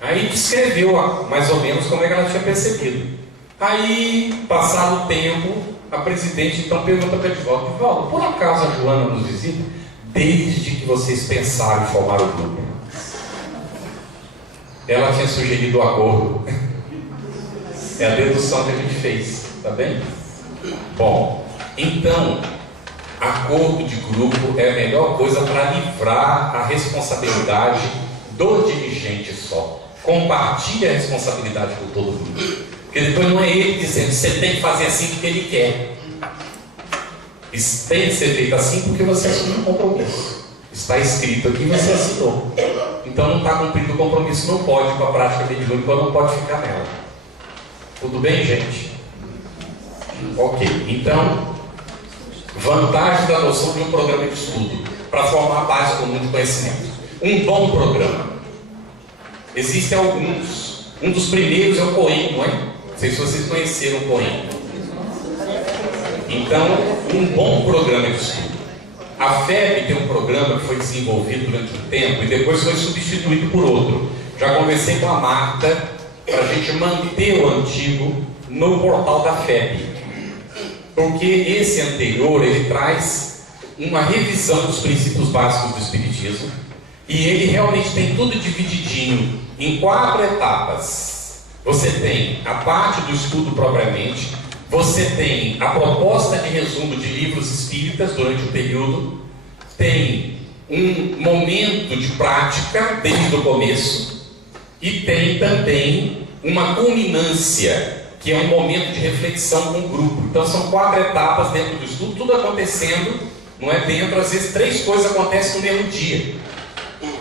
Aí descreveu mais ou menos como é que ela tinha percebido. Aí, passado o tempo, a presidente então pergunta para Edivaldo: Edivaldo, por acaso a Joana nos visita? Desde que vocês pensaram em formar o grupo. Ela tinha sugerido o acordo. É a dedução que a gente fez, tá bem? Bom, então, acordo de grupo é a melhor coisa para livrar a responsabilidade do dirigente só. Compartilhe a responsabilidade com todo mundo. Porque depois não é ele dizendo: você tem que fazer assim porque ele quer. Isso tem que ser feito assim porque você assumiu um compromisso. Está escrito aqui, você assinou. Então não está cumprindo o compromisso, não pode ir para a prática mediúnica, não pode ficar nela. Tudo bem, gente? Ok, então, vantagem da noção de um programa de estudo para formar a base comum de conhecimento. Um bom programa. Existem alguns. Um dos primeiros é o Cohen, não é? Não sei se vocês conheceram o Cohen. Então, um bom programa de estudo. A FEB tem um programa que foi desenvolvido durante um tempo e depois foi substituído por outro. Já conversei com a Marta para a gente manter o antigo no portal da FEB. Porque esse anterior, ele traz uma revisão dos princípios básicos do Espiritismo e ele realmente tem tudo divididinho em 4 etapas. Você tem a parte do estudo propriamente, você tem a proposta de resumo de livros espíritas durante o período, tem um momento de prática desde o começo e tem também uma culminância, que é um momento de reflexão com o grupo. Então são 4 etapas dentro do estudo, tudo acontecendo, não é dentro, às vezes 3 coisas acontecem no mesmo dia.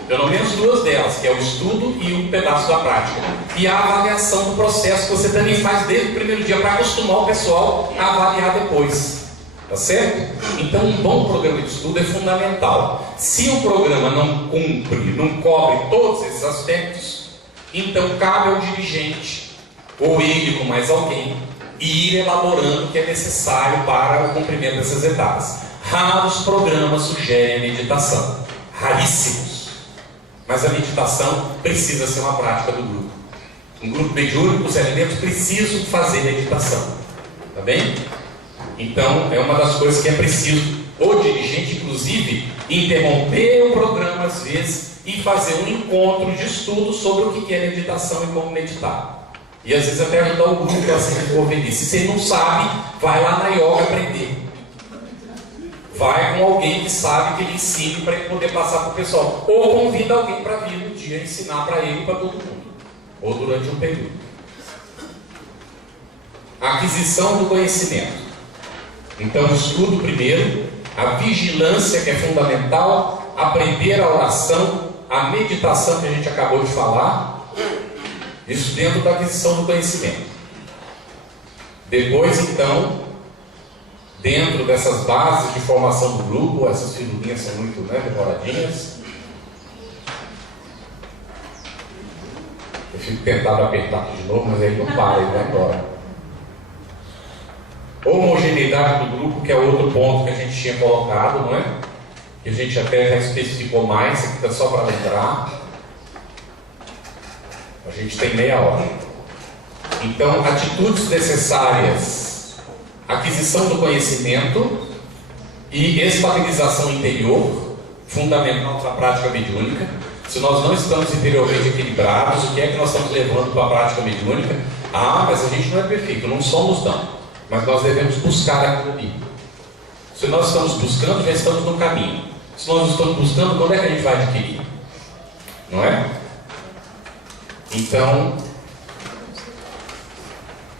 Pelo menos 2 delas, que é o estudo e um pedaço da prática. E a avaliação do processo, que você também faz desde o primeiro dia, para acostumar o pessoal a avaliar depois. Tá certo? Então um bom programa de estudo é fundamental. Se o programa não cumpre, não cobre todos esses aspectos, então cabe ao dirigente, ou ele com mais alguém, ir elaborando o que é necessário para o cumprimento dessas etapas. Raros programas sugerem a meditação. Raríssimos. Mas a meditação precisa ser uma prática do grupo. Um grupo mediúnico, os elementos precisam fazer meditação. Tá bem? Então, é uma das coisas que é preciso o dirigente, inclusive, interromper o programa às vezes e fazer um encontro de estudo sobre o que é meditação e como meditar. E às vezes até ajudar o grupo a se desenvolver. Se você não sabe, vai lá na yoga aprender. Vai com alguém que sabe, que ele ensine para ele poder passar para o pessoal. Ou convida alguém para vir um dia ensinar para ele e para todo mundo. Ou durante um período. Aquisição do conhecimento. Então, estudo primeiro, a vigilância que é fundamental, aprender a oração, a meditação que a gente acabou de falar, isso dentro da aquisição do conhecimento. Depois, então, dentro dessas bases de formação do grupo, essas figurinhas são muito decoradinhas. Eu fico tentado apertar aqui de novo, mas aí não para, ele vai embora. Homogeneidade do grupo, que é outro ponto que a gente tinha colocado, não é? Que a gente até já especificou mais, aqui está só para lembrar. A gente tem meia hora. Então, atitudes necessárias aquisição do conhecimento e estabilização interior, fundamental para a prática mediúnica. Se nós não estamos interiormente equilibrados, o que é que nós estamos levando para a prática mediúnica? Ah, mas a gente não é perfeito, não somos não, mas nós devemos buscar aquilo ali. Se nós estamos buscando, já estamos no caminho. Se nós não estamos buscando, quando é que a gente vai adquirir? Não é? Então,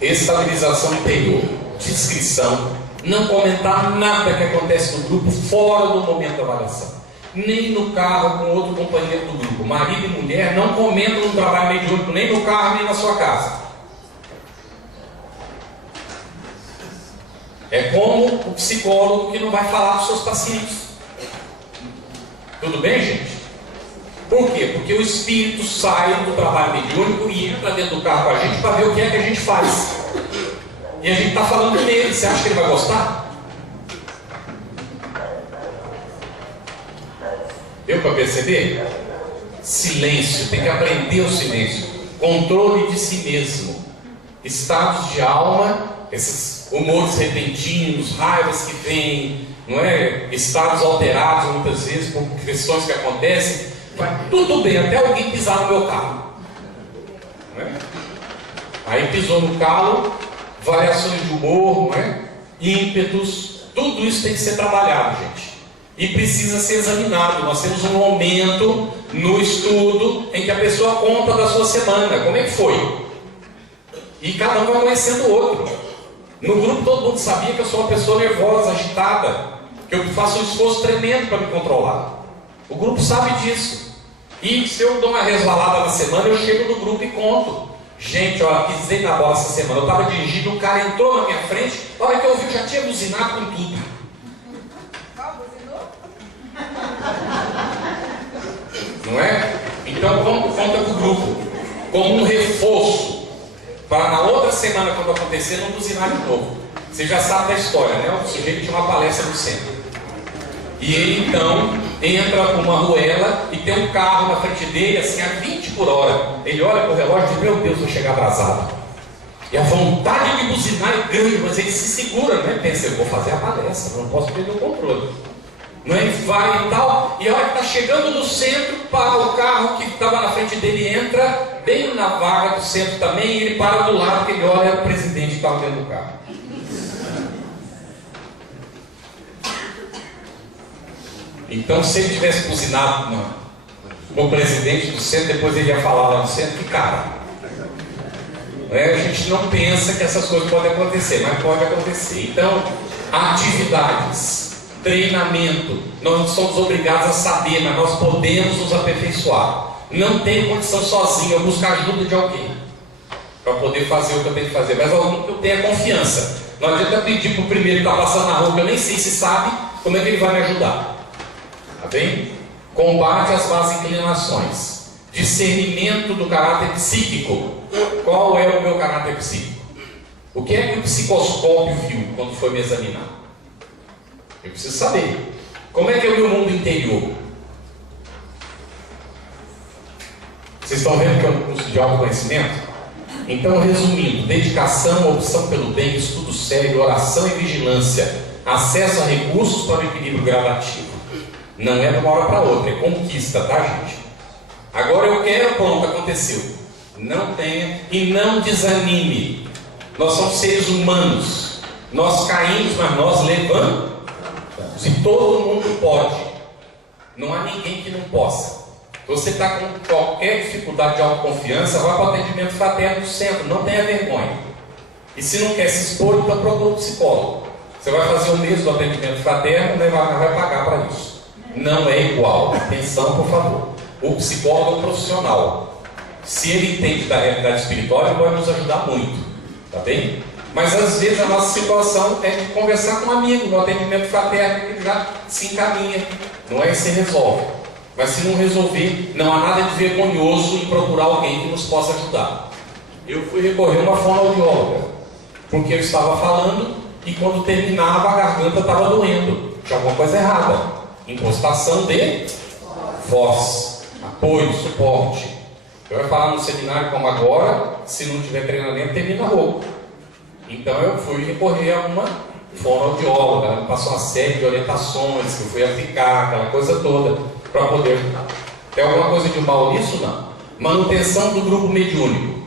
estabilização interior, discrição, não comentar nada que acontece no grupo fora do momento da avaliação, nem no carro com outro companheiro do grupo. Marido e mulher não comentam no trabalho mediúnico, nem no carro, nem na sua casa. É como o psicólogo que não vai falar dos seus pacientes. Tudo bem, gente? Por quê? Porque o espírito sai do trabalho mediúnico e entra dentro do carro com a gente para ver o que é que a gente faz. E a gente está falando dele. Você acha que ele vai gostar? Deu para perceber? Silêncio. Tem que aprender o silêncio. Controle de si mesmo. Estados de alma, esses humores repentinos, raivas que vêm, não é? Estados alterados muitas vezes por questões que acontecem. Vai tudo bem, até alguém pisar no meu carro. Não é? Aí pisou no carro, variações de humor, não é? Ímpetos, tudo isso tem que ser trabalhado, gente. E precisa ser examinado. Nós temos um momento no estudo em que a pessoa conta da sua semana, como é que foi? E cada um vai conhecendo o outro. No grupo todo mundo sabia que eu sou uma pessoa nervosa, agitada, que eu faço um esforço tremendo para me controlar. O grupo sabe disso. E se eu dou uma resvalada na semana, eu chego no grupo e conto. Gente, olha, pisei na bola essa semana. Eu estava dirigindo, um cara entrou na minha frente, a hora que eu vi, eu já tinha buzinado com tudo. Não é? Então, conta com o grupo como um reforço para na outra semana, quando acontecer, não buzinar de novo. Você já sabe da história, né? O sujeito tinha uma palestra no centro. E ele então entra com uma ruela e tem um carro na frente dele, assim, a 20 por hora. Ele olha para o relógio e diz: meu Deus, vou chegar atrasado. E a vontade de buzinar é grande, mas ele se segura, né? Pensa: eu vou fazer a palestra, não posso perder o controle. Não é? Vai e tal, e a hora que está chegando no centro, para o carro que estava na frente dele, entra bem na vaga do centro também, e ele para do lado, que ele olha, era o presidente que estava dentro do carro. Então, se ele tivesse buzinado com o presidente do centro, depois ele ia falar lá no centro: que cara. A gente não pensa que essas coisas podem acontecer, mas pode acontecer. Então, atividades, treinamento, nós não somos obrigados a saber, mas nós podemos nos aperfeiçoar. Não tenho condição sozinho, eu busco a ajuda de alguém para poder fazer o que eu tenho que fazer, mas alguém que eu tenha confiança. Não adianta pedir para o primeiro que está passando na rua, que eu nem sei se sabe, como é que ele vai me ajudar. Tá bem? Combate às más inclinações, discernimento do caráter psíquico. Qual é o meu caráter psíquico? O que é que o psicoscópio viu quando foi me examinar? Eu preciso saber. Como é que é o meu mundo interior? Vocês estão vendo que é um curso de autoconhecimento? Então, resumindo: dedicação, opção pelo bem, estudo sério, oração e vigilância, acesso a recursos para o equilíbrio gradativo. Não é de uma hora para outra, é conquista, tá, gente? Agora eu quero, pronto, aconteceu. Não tenha e não desanime. Nós somos seres humanos. Nós caímos, mas nós levantamos. Se todo mundo pode, não há ninguém que não possa. Se você está com qualquer dificuldade de autoconfiança, vai para o atendimento fraterno do centro, não tenha vergonha. E se não quer se expor, então procura um psicólogo. Você vai fazer o mês do atendimento fraterno, né, vai pagar para isso. Não é igual. Atenção, por favor. O psicólogo é um profissional. Se ele entende da realidade espiritual, ele pode nos ajudar muito. Tá bem? Mas às vezes a nossa situação é de conversar com um amigo no atendimento fraterno, que ele já se encaminha. Não é que se resolve. Mas se não resolver, não há nada de vergonhoso em procurar alguém que nos possa ajudar. Eu fui recorrer a uma fonoaudióloga, porque eu estava falando e quando terminava a garganta estava doendo. Tinha alguma coisa errada. Impostação de voz, apoio, suporte. Eu vou falar no seminário como agora: se não tiver treinamento, termina rouco. Então eu fui recorrer a uma fonoaudióloga, ela me passou uma série de orientações que eu fui aplicar, aquela coisa toda, para poder ajudar. Tem alguma coisa de mal nisso? Não. Manutenção do grupo mediúnico.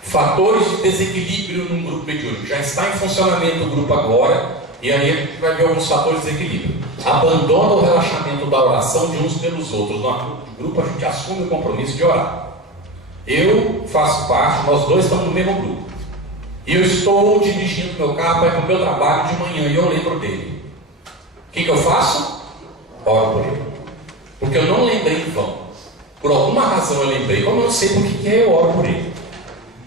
Fatores de desequilíbrio num grupo mediúnico. Já está em funcionamento o grupo agora, e aí a gente vai ver alguns fatores de desequilíbrio. Abandona o relaxamento da oração de uns pelos outros. No grupo a gente assume o compromisso de orar. Eu faço parte, nós dois estamos no mesmo grupo. E eu estou dirigindo meu carro para ir para o meu trabalho de manhã e eu lembro dele. O que eu faço? Oro por ele. Porque eu não lembrei em vão. Por alguma razão eu lembrei. Como eu não sei por que é, eu oro por ele.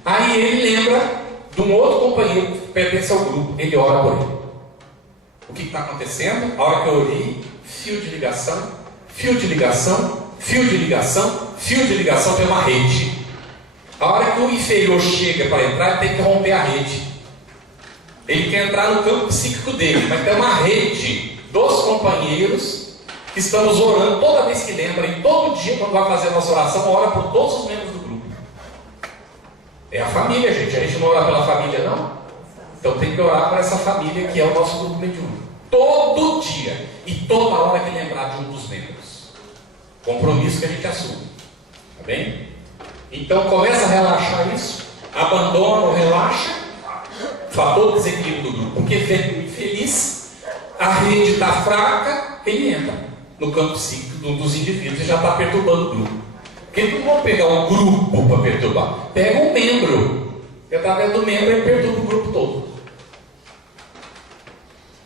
Aí ele lembra de um outro companheiro que pertence ao grupo. Ele ora por ele. O que está acontecendo? A hora que eu olhei, fio de ligação, fio de ligação, fio de ligação, fio de ligação, tem uma rede. A hora que o inferior chega para entrar, ele tem que romper a rede. Ele quer entrar no campo psíquico dele, mas tem uma rede dos companheiros que estamos orando toda vez que lembra, e todo dia, quando vai fazer a nossa oração, ora por todos os membros do grupo. É a família, gente. A gente não ora pela família, não? Então tem que orar para essa família que é o nosso grupo mediúnico. Todo dia e toda hora que lembrar de um dos membros. Compromisso que a gente assume. Tá bem? Então começa a relaxar isso, abandona ou relaxa, fator de desequilíbrio do grupo, porque vem infeliz, a rede está fraca, ele entra no campo psíquico dos indivíduos e já está perturbando o grupo. Porque não vão pegar um grupo para perturbar, pega um membro, e através do membro ele perturba o grupo todo.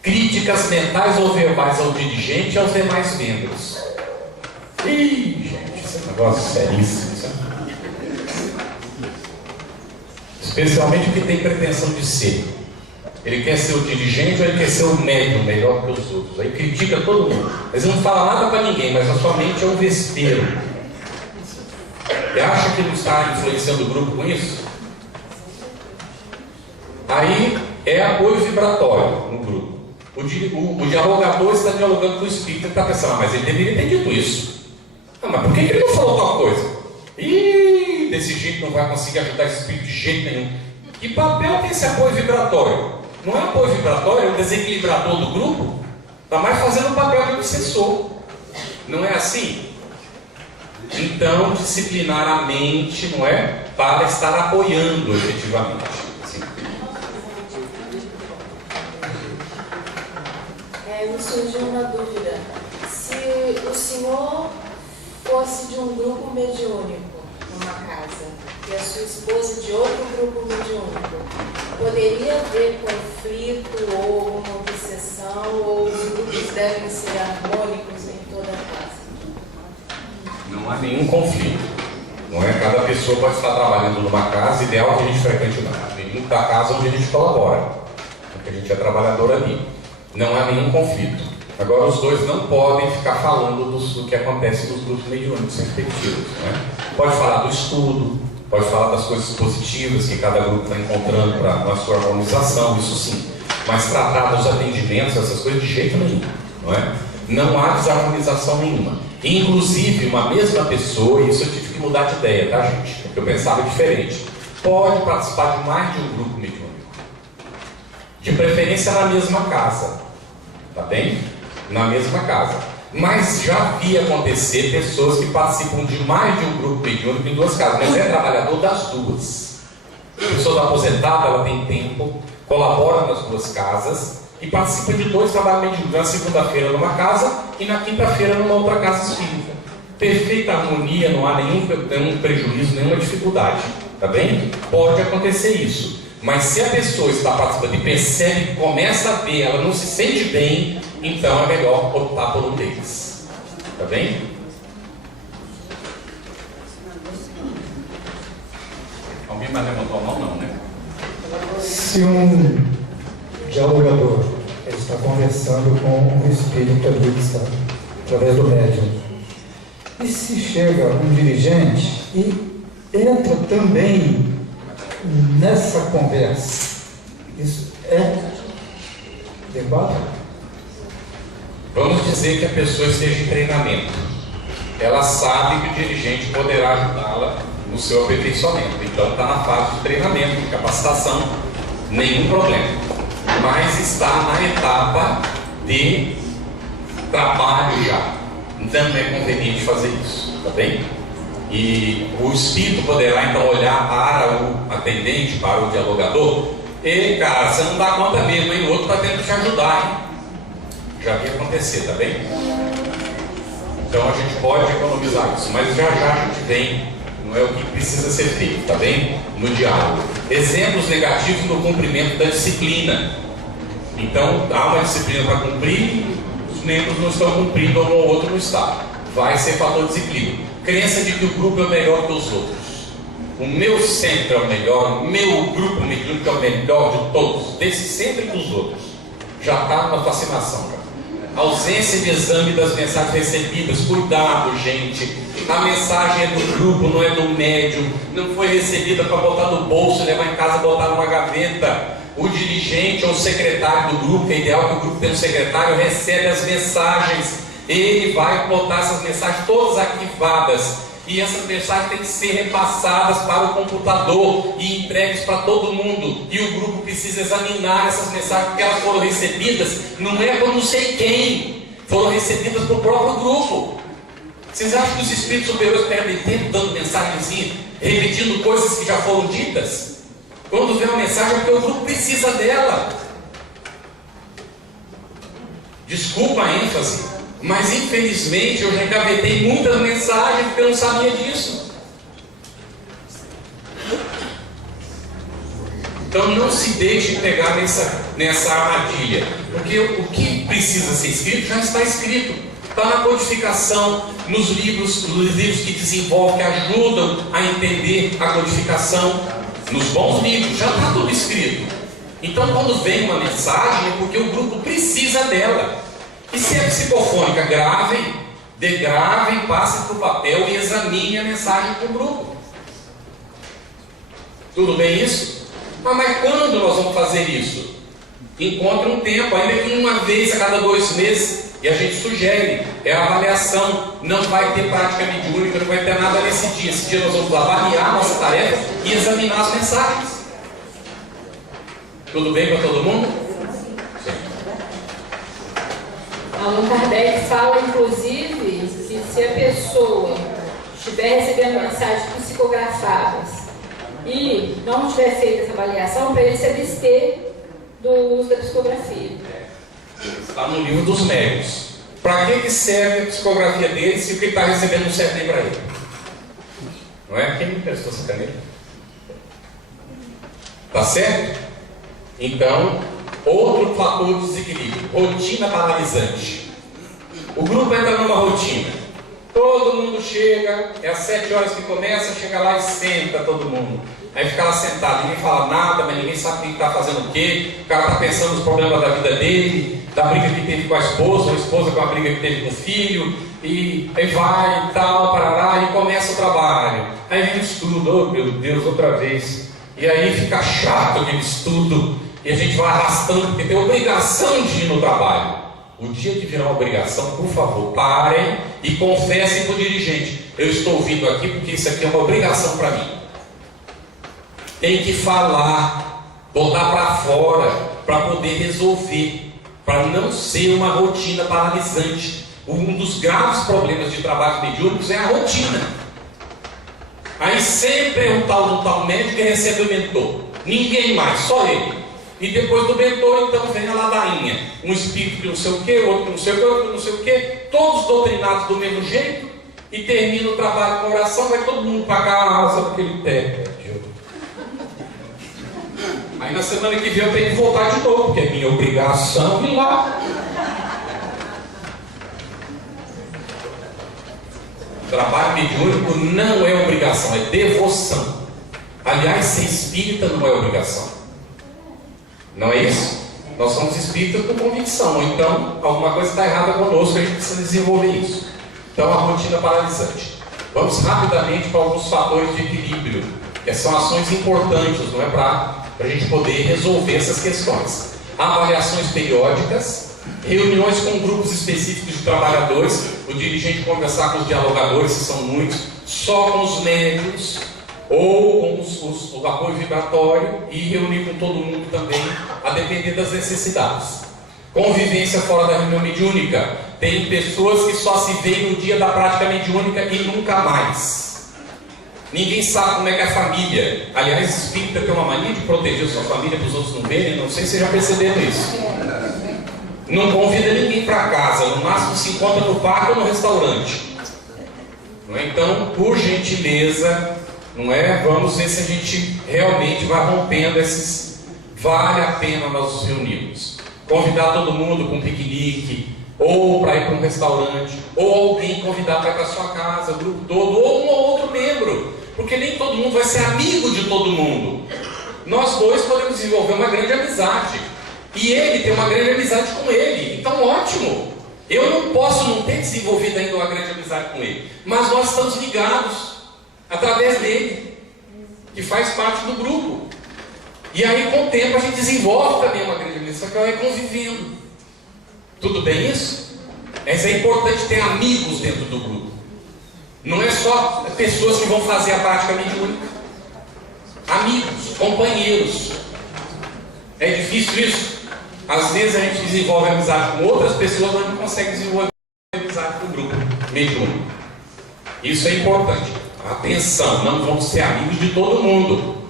Críticas mentais ou verbais ao dirigente e aos demais membros. Ih, gente, esse negócio é seríssimo, sabe? Especialmente o que tem pretensão de ser. Ele quer ser o dirigente ou ele quer ser o médium melhor que os outros. Aí critica todo mundo. Mas ele não fala nada para ninguém, mas a sua mente é um vespeiro. E acha que não está influenciando o grupo com isso? Aí é apoio vibratório no grupo. O dialogador está dialogando com o espírito e está pensando, mas ele deveria ter dito isso. Mas por que ele não falou tal coisa? Ih, desse jeito não vai conseguir ajudar esse espírito de jeito nenhum. Que papel tem esse apoio vibratório? Não é apoio vibratório, é o desequilibrador do grupo? Está mais fazendo o papel de obsessor. Não é assim? Então, disciplinar a mente, não é? Para estar apoiando efetivamente. Assim. Me surgiu uma dúvida. Se o senhor fosse de um grupo mediúnico numa casa e a sua esposa de outro grupo mediúnico, poderia haver conflito ou alguma obsessão, ou os grupos devem ser harmônicos em toda a casa? Não há nenhum conflito. Não é? Cada pessoa pode estar trabalhando numa casa, ideal que a gente frequente o menino da casa onde a gente colabora, porque a gente é trabalhador ali. Não há nenhum conflito. Agora, os dois não podem ficar falando do que acontece nos grupos mediúnicos respectivos. Né? Pode falar do estudo, pode falar das coisas positivas que cada grupo está encontrando para a sua harmonização, isso sim. Mas tratar dos atendimentos, essas coisas, de jeito nenhum. Não é? Não há desarmonização nenhuma. Inclusive, uma mesma pessoa, e isso eu tive que mudar de ideia, tá, gente? Porque eu pensava diferente. Pode participar de mais de um grupo mediúnico. De preferência na mesma casa. Tá bem? Na mesma casa. Mas já vi acontecer pessoas que participam de mais de um grupo mediúnico em duas casas. Mas é trabalhador das duas. A pessoa aposentada, ela tem tempo, colabora nas duas casas e participa de dois trabalhos mediúnicos. Na segunda-feira numa casa e na quinta-feira numa outra casa espírita. Perfeita harmonia, não há nenhum prejuízo, nenhuma dificuldade. Tá bem? Pode acontecer isso. Mas se a pessoa está participando e percebe, começa a ver, ela não se sente bem, então é melhor optar por um deles. Tá bem? Alguém mais levantou a mão? Não, né? Se um dialogador está conversando com um espírito ali, sabe, através do médium, e se chega um dirigente e entra também nessa conversa, isso é debate? Vamos dizer que a pessoa esteja em treinamento. Ela sabe que o dirigente poderá ajudá-la no seu aperfeiçoamento. Então está na fase de treinamento, de capacitação. nenhum problema. Mas está na etapa de trabalho já. Então não é conveniente fazer isso, tá bem? E o espírito poderá então olhar para o atendente, para o dialogador, e cara, você não dá conta mesmo, hein? O outro está tentando te ajudar, hein? Já vi acontecer, tá bem? Então a gente pode economizar isso, mas já já a gente vem, não é o que precisa ser feito, tá bem? No diálogo. Exemplos negativos no cumprimento da disciplina. Então há uma disciplina para cumprir, os membros não estão cumprindo, ou o outro não está. Vai ser fator de desequilíbrio. Crença de que o grupo é melhor que os outros. O meu centro é o melhor, o meu grupo mediúnico é o melhor de todos, desse centro e dos outros. Já está numa fascinação. Já. Ausência de exame das mensagens recebidas. Cuidado, gente. A mensagem é do grupo, não é do médium. Não foi recebida para botar no bolso, levar em casa e botar numa gaveta. O dirigente ou o secretário do grupo, que é ideal que o grupo tenha um secretário, recebe as mensagens. Ele vai botar essas mensagens todas arquivadas. E essas mensagens têm que ser repassadas para o computador e entregues para todo mundo. E o grupo precisa examinar essas mensagens, porque elas foram recebidas, não é por não sei quem, foram recebidas pelo próprio grupo. Vocês acham que os espíritos superiores perdem tempo dando mensagenzinha, repetindo coisas que já foram ditas? Quando vem uma mensagem é porque o grupo precisa dela. Desculpa a ênfase, mas infelizmente eu já engavetei muitas mensagens porque eu não sabia disso. Então não se deixe pegar nessa armadilha, porque o que precisa ser escrito já está escrito, está na codificação, nos livros que desenvolvem, que ajudam a entender a codificação, nos bons livros, já está tudo escrito. Então quando vem uma mensagem é porque o grupo precisa dela. E se é psicofônica, gravem, degravem, passem para o papel e examinem a mensagem para o grupo. Tudo bem isso? Mas quando nós vamos fazer isso? Encontre um tempo, ainda que uma vez a cada 2 meses, e a gente sugere, é a avaliação. Não vai ter prática mediúnica, não vai ter nada nesse dia. Esse dia nós vamos avaliar a nossa tarefa e examinar as mensagens. Tudo bem para todo mundo? Allan Kardec fala, inclusive, que se a pessoa estiver recebendo mensagens psicografadas e não tiver feito essa avaliação, para ele se abster do uso da psicografia. Está no livro dos médiuns. Para que serve a psicografia dele se o que ele está recebendo não serve nem para ele? Não é? Quem me prestou essa caneta? Tá certo? Então, outro fator de desequilíbrio, rotina paralisante. O grupo entra numa rotina. Todo mundo chega, é às 7 horas que começa, chega lá e senta todo mundo. Aí fica lá sentado, ninguém fala nada, mas ninguém sabe quem está fazendo o quê. O cara está pensando nos problemas da vida dele, da briga que teve com a esposa com a briga que teve com o filho, e aí vai e tal, parará, e começa o trabalho. Aí vem o estudo, oh meu Deus, outra vez. E aí fica chato aquele estudo, e a gente vai arrastando, porque tem obrigação de ir no trabalho. O dia que virar uma obrigação, por favor, parem e confessem para o dirigente: eu estou vindo aqui porque isso aqui é uma obrigação para mim. Tem que falar, botar para fora, para poder resolver, para não ser uma rotina paralisante. Um dos graves problemas de trabalho mediúnicos é a rotina. Aí sempre é um tal médico que recebe o mentor, ninguém mais, só ele. E depois do mentor, então, vem a ladainha. Um espírito que não sei o que, outro que não sei o que, outro que não sei o que, todos doutrinados do mesmo jeito, e termina o trabalho com oração, vai todo mundo para casa daquele tédio. Aí na semana que vem eu tenho que voltar de novo, porque é minha obrigação ir lá. Trabalho mediúnico não é obrigação, é devoção. Aliás, ser espírita não é obrigação. Não é isso? Nós somos espíritas com convicção, então alguma coisa está errada conosco, a gente precisa desenvolver isso. Então a rotina paralisante. Vamos rapidamente para alguns fatores de equilíbrio, que são ações importantes, não é, para a gente poder resolver essas questões. Avaliações periódicas, reuniões com grupos específicos de trabalhadores, o dirigente conversar com os dialogadores, que são muitos, só com os médios, ou com o apoio vibratório e reunir com todo mundo também, a depender das necessidades. Convivência fora da reunião mediúnica. Tem pessoas que só se veem no dia da prática mediúnica e nunca mais. Ninguém sabe como é que é a família. Aliás, espírita tem uma mania de proteger sua família para os outros não verem. Não sei se vocês já perceberam isso. Não convida ninguém para casa. No máximo se encontra no parque ou no restaurante. Não é? Então, por gentileza, não é? Vamos ver se a gente realmente vai rompendo esses. Vale a pena nós nos reunirmos. Convidar todo mundo para um piquenique, ou para ir para um restaurante, ou alguém convidar para ir para a sua casa, o grupo todo, ou um ou outro membro, porque nem todo mundo vai ser amigo de todo mundo. Nós dois podemos desenvolver uma grande amizade, e ele tem uma grande amizade com ele, então ótimo. Eu não posso não ter desenvolvido ainda uma grande amizade com ele, mas nós estamos ligados através dele, que faz parte do grupo. E aí, com o tempo, a gente desenvolve também uma grande amizade, só que ela vai convivendo. Tudo bem isso? Mas é importante ter amigos dentro do grupo. Não é só pessoas que vão fazer a prática mediúnica. Amigos, companheiros. É difícil isso? Às vezes a gente desenvolve amizade com outras pessoas, mas não consegue desenvolver amizade com o grupo mediúnico. Isso é importante. Atenção, não vamos ser amigos de todo mundo.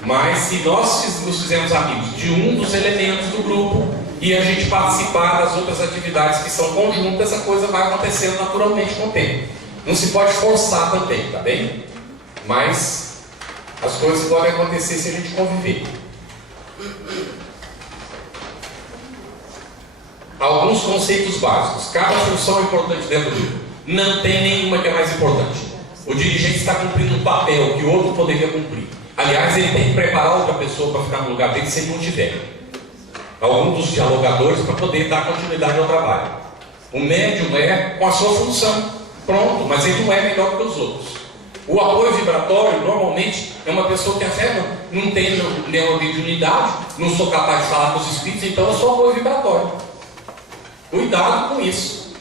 Mas se nós nos fizermos amigos de um dos elementos do grupo e a gente participar das outras atividades que são conjuntas, a coisa vai acontecendo naturalmente com o tempo. Não se pode forçar também, tá bem? Mas as coisas podem acontecer se a gente conviver. Alguns conceitos básicos. Cada função é importante dentro do grupo. Não tem nenhuma que é mais importante. O dirigente está cumprindo um papel que o outro poderia cumprir. Aliás, ele tem que preparar outra pessoa para ficar no lugar dele se ele não tiver. Algum dos dialogadores para poder dar continuidade ao trabalho. O médium é com a sua função. Pronto, mas ele não é melhor que os outros. O apoio vibratório, normalmente, é uma pessoa que até não tem nenhuma mediunidade, não sou capaz de falar com os espíritos, então eu sou apoio vibratório. Cuidado com isso.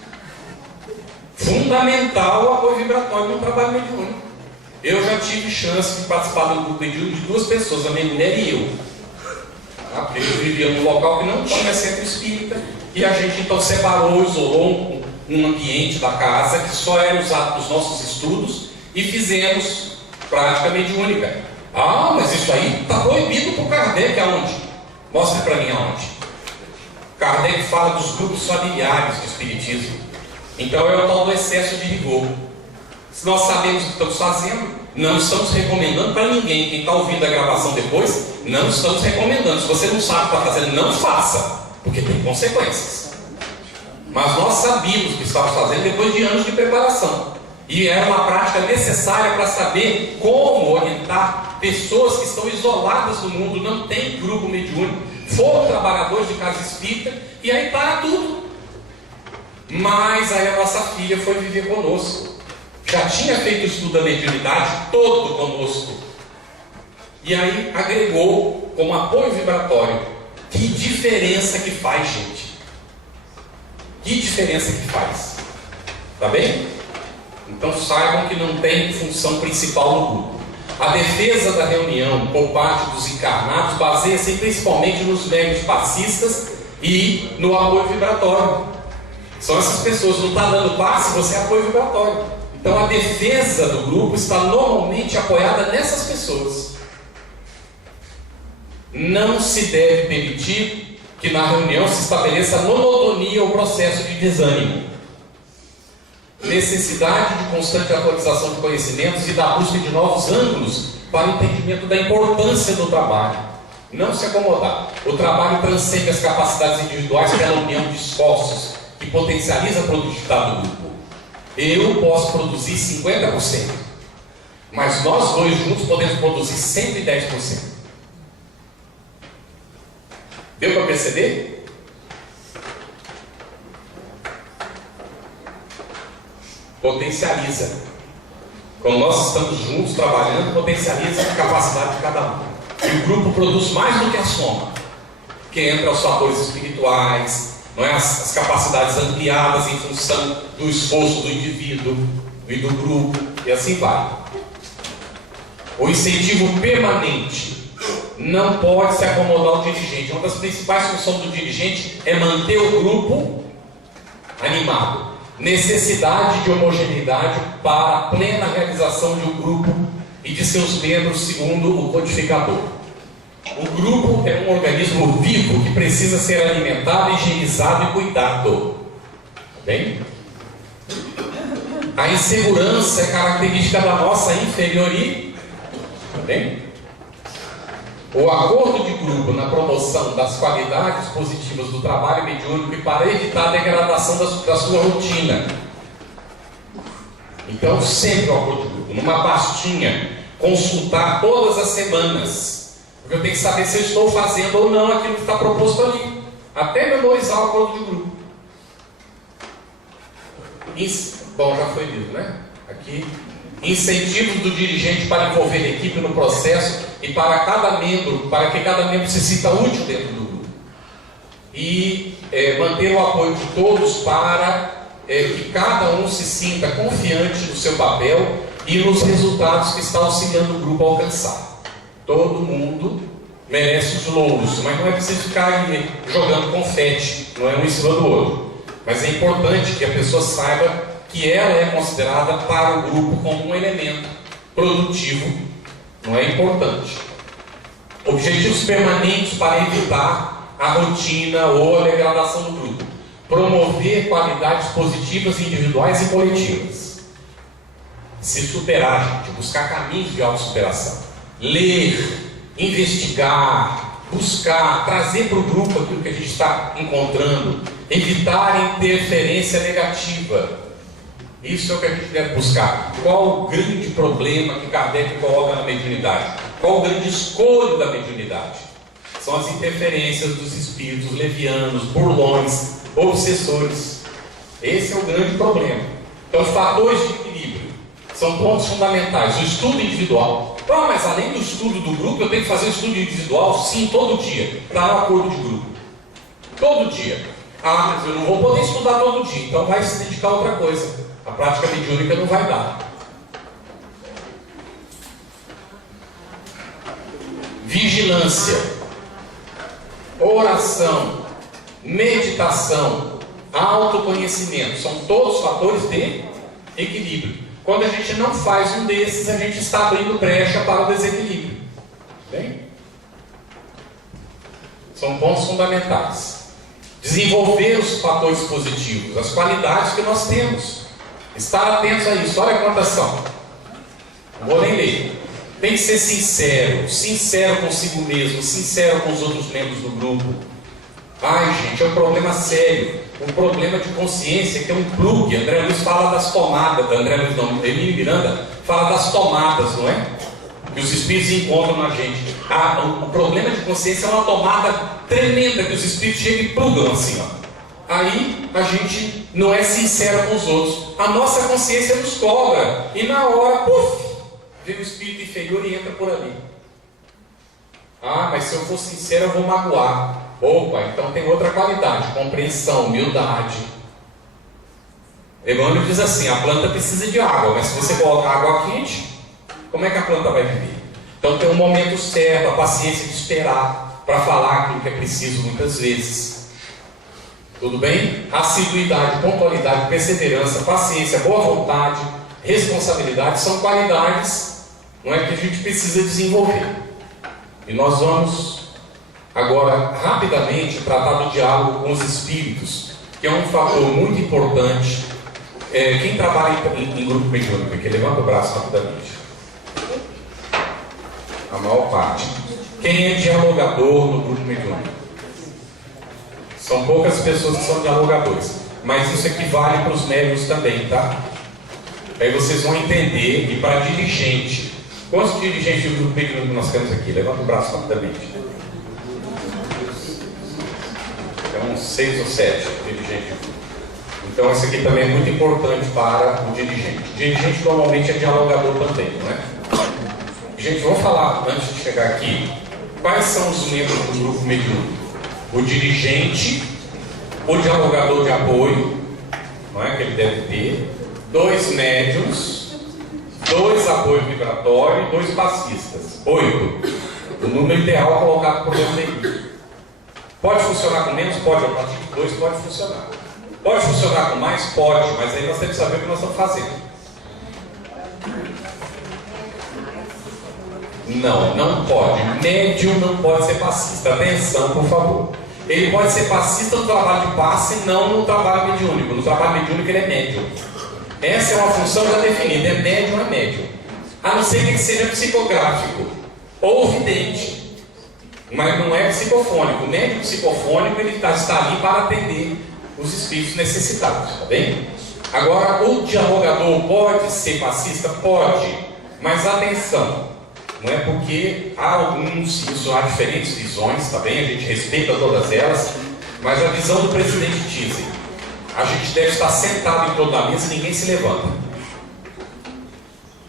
Fundamental o apoio vibratório no trabalho mediúnico. Eu já tive chance de participar do grupo mediúnico de duas pessoas, a minha mulher e eu. Porque eu vivia num local que não tinha centro espírita, e a gente então separou, isolou um ambiente da casa que só era usado para os nossos estudos e fizemos prática mediúnica. Ah, mas isso aí está proibido por Kardec aonde? Mostre para mim aonde. Kardec fala dos grupos familiares do espiritismo. Então é o tal do excesso de rigor. Se nós sabemos o que estamos fazendo, não estamos recomendando para ninguém. Quem está ouvindo a gravação depois, não estamos recomendando. Se você não sabe o que está fazendo, não faça, porque tem consequências. Mas nós sabíamos o que estávamos fazendo depois de anos de preparação. E era uma prática necessária para saber como orientar pessoas que estão isoladas do mundo, não tem grupo mediúnico, foram trabalhadores de casa espírita, e aí para tudo. Mas aí a nossa filha foi viver conosco. Já tinha feito o estudo da mediunidade todo conosco. E aí agregou como apoio vibratório. Que diferença que faz, gente. Que diferença que faz. Tá bem? Então saibam que não tem função principal no grupo. A defesa da reunião por parte dos encarnados baseia-se principalmente nos médiuns passistas e no apoio vibratório. São essas pessoas, não está dando passe, você é apoio vibratório. Então a defesa do grupo está normalmente apoiada nessas pessoas. Não se deve permitir que na reunião se estabeleça monotonia ou processo de desânimo. Necessidade de constante atualização de conhecimentos e da busca de novos ângulos para o entendimento da importância do trabalho. Não se acomodar. O trabalho transcende as capacidades individuais pela união de esforços que potencializa a produtividade do grupo. Eu posso produzir 50%, mas nós dois juntos podemos produzir 110%. Deu para perceber? Potencializa. Quando nós estamos juntos trabalhando, potencializa a capacidade de cada um. E o grupo produz mais do que a soma, que entra os fatores espirituais, não é? As capacidades ampliadas em função do esforço do indivíduo e do grupo, e assim vai. O incentivo permanente não pode se acomodar ao dirigente. Uma das principais funções do dirigente é manter o grupo animado. Necessidade de homogeneidade para a plena realização de um grupo e de seus membros, segundo o codificador. O grupo é um organismo vivo que precisa ser alimentado, higienizado e cuidado. Bem? A insegurança é característica da nossa inferioridade. Bem? O acordo de grupo na promoção das qualidades positivas do trabalho mediúnico e para evitar a degradação da sua rotina. Então, sempre o acordo de grupo, numa pastinha, consultar todas as semanas, porque eu tenho que saber se eu estou fazendo ou não aquilo que está proposto ali, até memorizar o acordo de grupo. Bom, já foi lido, né? Aqui, incentivos do dirigente para envolver a equipe no processo e para que cada membro se sinta útil dentro do grupo. E manter o apoio de todos para que cada um se sinta confiante no seu papel e nos resultados que está auxiliando o grupo a alcançar. Todo mundo merece os louros, mas não é preciso ficar jogando confete, não é um em cima do outro. Mas é importante que a pessoa saiba que ela é considerada para o grupo como um elemento produtivo, não é importante. Objetivos permanentes para evitar a rotina ou a degradação do grupo. Promover qualidades positivas individuais e coletivas. Se superar, gente, buscar caminhos de autossuperação. Ler, investigar, buscar, trazer para o grupo aquilo que a gente está encontrando. Evitar interferência negativa. Isso é o que a gente deve buscar. Qual o grande problema que Kardec coloca na mediunidade? Qual o grande escolho da mediunidade? São as interferências dos espíritos levianos, burlões, obsessores. Esse é o grande problema. Então, os fatores de equilíbrio são pontos fundamentais. O estudo individual. Mas além do estudo do grupo, eu tenho que fazer o estudo individual? Sim, todo dia. Está no acordo de grupo. Todo dia. Mas eu não vou poder estudar todo dia, então vai se dedicar a outra coisa. A prática mediúnica não vai dar. Vigilância, oração, meditação, autoconhecimento, são todos fatores de equilíbrio. Quando a gente não faz um desses, a gente está abrindo brecha para o desequilíbrio. Bem? São pontos fundamentais. Desenvolver os fatores positivos, as qualidades que nós temos. Estar atentos a isso. Olha a anotação. Não vou nem ler. Tem que ser sincero consigo mesmo, sincero com os outros membros do grupo. Gente, é um problema sério. Um problema de consciência que é um plug. André Luiz fala das tomadas. Emílio Miranda fala das tomadas, não é? Que os espíritos encontram na gente. O problema de consciência é uma tomada tremenda que os espíritos chegam e plugam assim, ó. Aí a gente não é sincero com os outros. A nossa consciência nos cobra. E na hora, vem o espírito inferior e entra por ali. Mas se eu for sincero, eu vou magoar. Então tem outra qualidade: compreensão, humildade. Emmanuel diz assim: a planta precisa de água, mas se você colocar água quente, como é que a planta vai viver? Então tem um momento certo, a paciência de esperar para falar aquilo que é preciso muitas vezes. Tudo bem? Assiduidade, pontualidade, perseverança, paciência, boa vontade, responsabilidade são qualidades, não é, que a gente precisa desenvolver. E nós vamos agora rapidamente tratar do diálogo com os espíritos, que é um fator muito importante. Quem trabalha em grupo mediúnico aqui, levanta o braço rapidamente. A maior parte. Quem é dialogador no grupo mediúnico? São poucas pessoas que são dialogadores, mas isso equivale para os médiuns também, tá? Aí vocês vão entender. E para dirigente, quantos dirigentes do grupo mediúnico nós temos aqui? Levanta o braço rapidamente. Tem uns 6 ou 7 dirigentes. Então esse aqui também é muito importante para o dirigente. O dirigente normalmente é dialogador também, não é? Gente, vamos falar, antes de chegar aqui, quais são os membros do grupo mediúnico? O dirigente, o dialogador de apoio, não é, que ele deve ter, 2 médiuns 2 apoio vibratório e 2 passistas. 8. O número ideal colocado por dentro da equipe. Pode funcionar com menos? Pode. A partir de 2 pode funcionar. Pode funcionar com mais? Pode, mas aí nós temos que saber o que nós estamos fazendo. Não pode. Médium não pode ser passista. Atenção, por favor. Ele pode ser passista no trabalho de passe, não no trabalho mediúnico. No trabalho mediúnico ele é médium. Essa é uma função já definida. É médium, é médium. A não ser que ele seja psicográfico ou vidente. Mas não é psicofônico. O médium psicofônico ele está ali para atender os espíritos necessitados. Tá bem? Agora, o dialogador pode ser passista? Pode. Mas atenção. Não é porque há há diferentes visões, tá bem? A gente respeita todas elas, mas a visão do presidente diz: a gente deve estar sentado em torno da mesa e ninguém se levanta.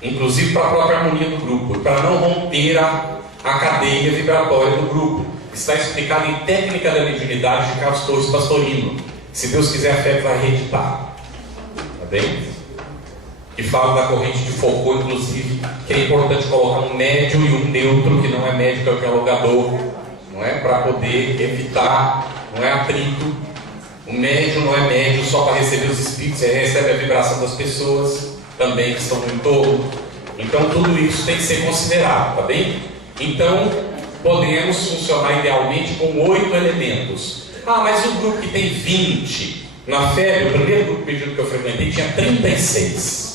Inclusive para a própria harmonia do grupo, para não romper a cadeia vibratória do grupo. Está explicado em Técnica da Mediunidade de Carlos Torres Pastorino. Se Deus quiser, a fé vai reeditar. Tá bem? Que fala da corrente de Foucault, inclusive, que é importante colocar um médium e um neutro, que não é médium, que é o dialogador, não é? Para poder evitar, não é, atrito. O médium não é médium só para receber os espíritos, ele recebe a vibração das pessoas também que estão no entorno. Então tudo isso tem que ser considerado, tá bem? Então podemos funcionar idealmente com 8 elementos. Ah, mas o grupo que tem 20, na FEB, o primeiro grupo mediúnico que eu frequentei tinha 36.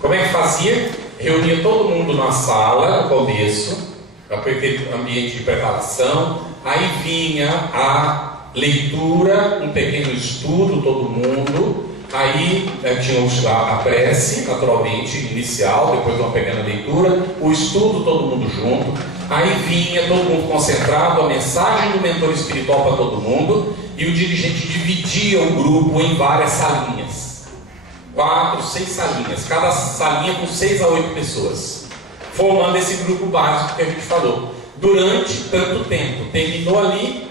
Como é que fazia? Reunia todo mundo na sala, no começo, naquele ambiente de preparação, aí vinha a leitura, um pequeno estudo, todo mundo, aí tinha a prece, naturalmente, inicial, depois uma pequena leitura, o estudo, todo mundo junto, aí vinha todo mundo concentrado, a mensagem do mentor espiritual para todo mundo, e o dirigente dividia o grupo em várias salinhas. 4, 6 salinhas, cada salinha com 6 a 8 pessoas, formando esse grupo básico que a gente falou, durante tanto tempo. Terminou ali,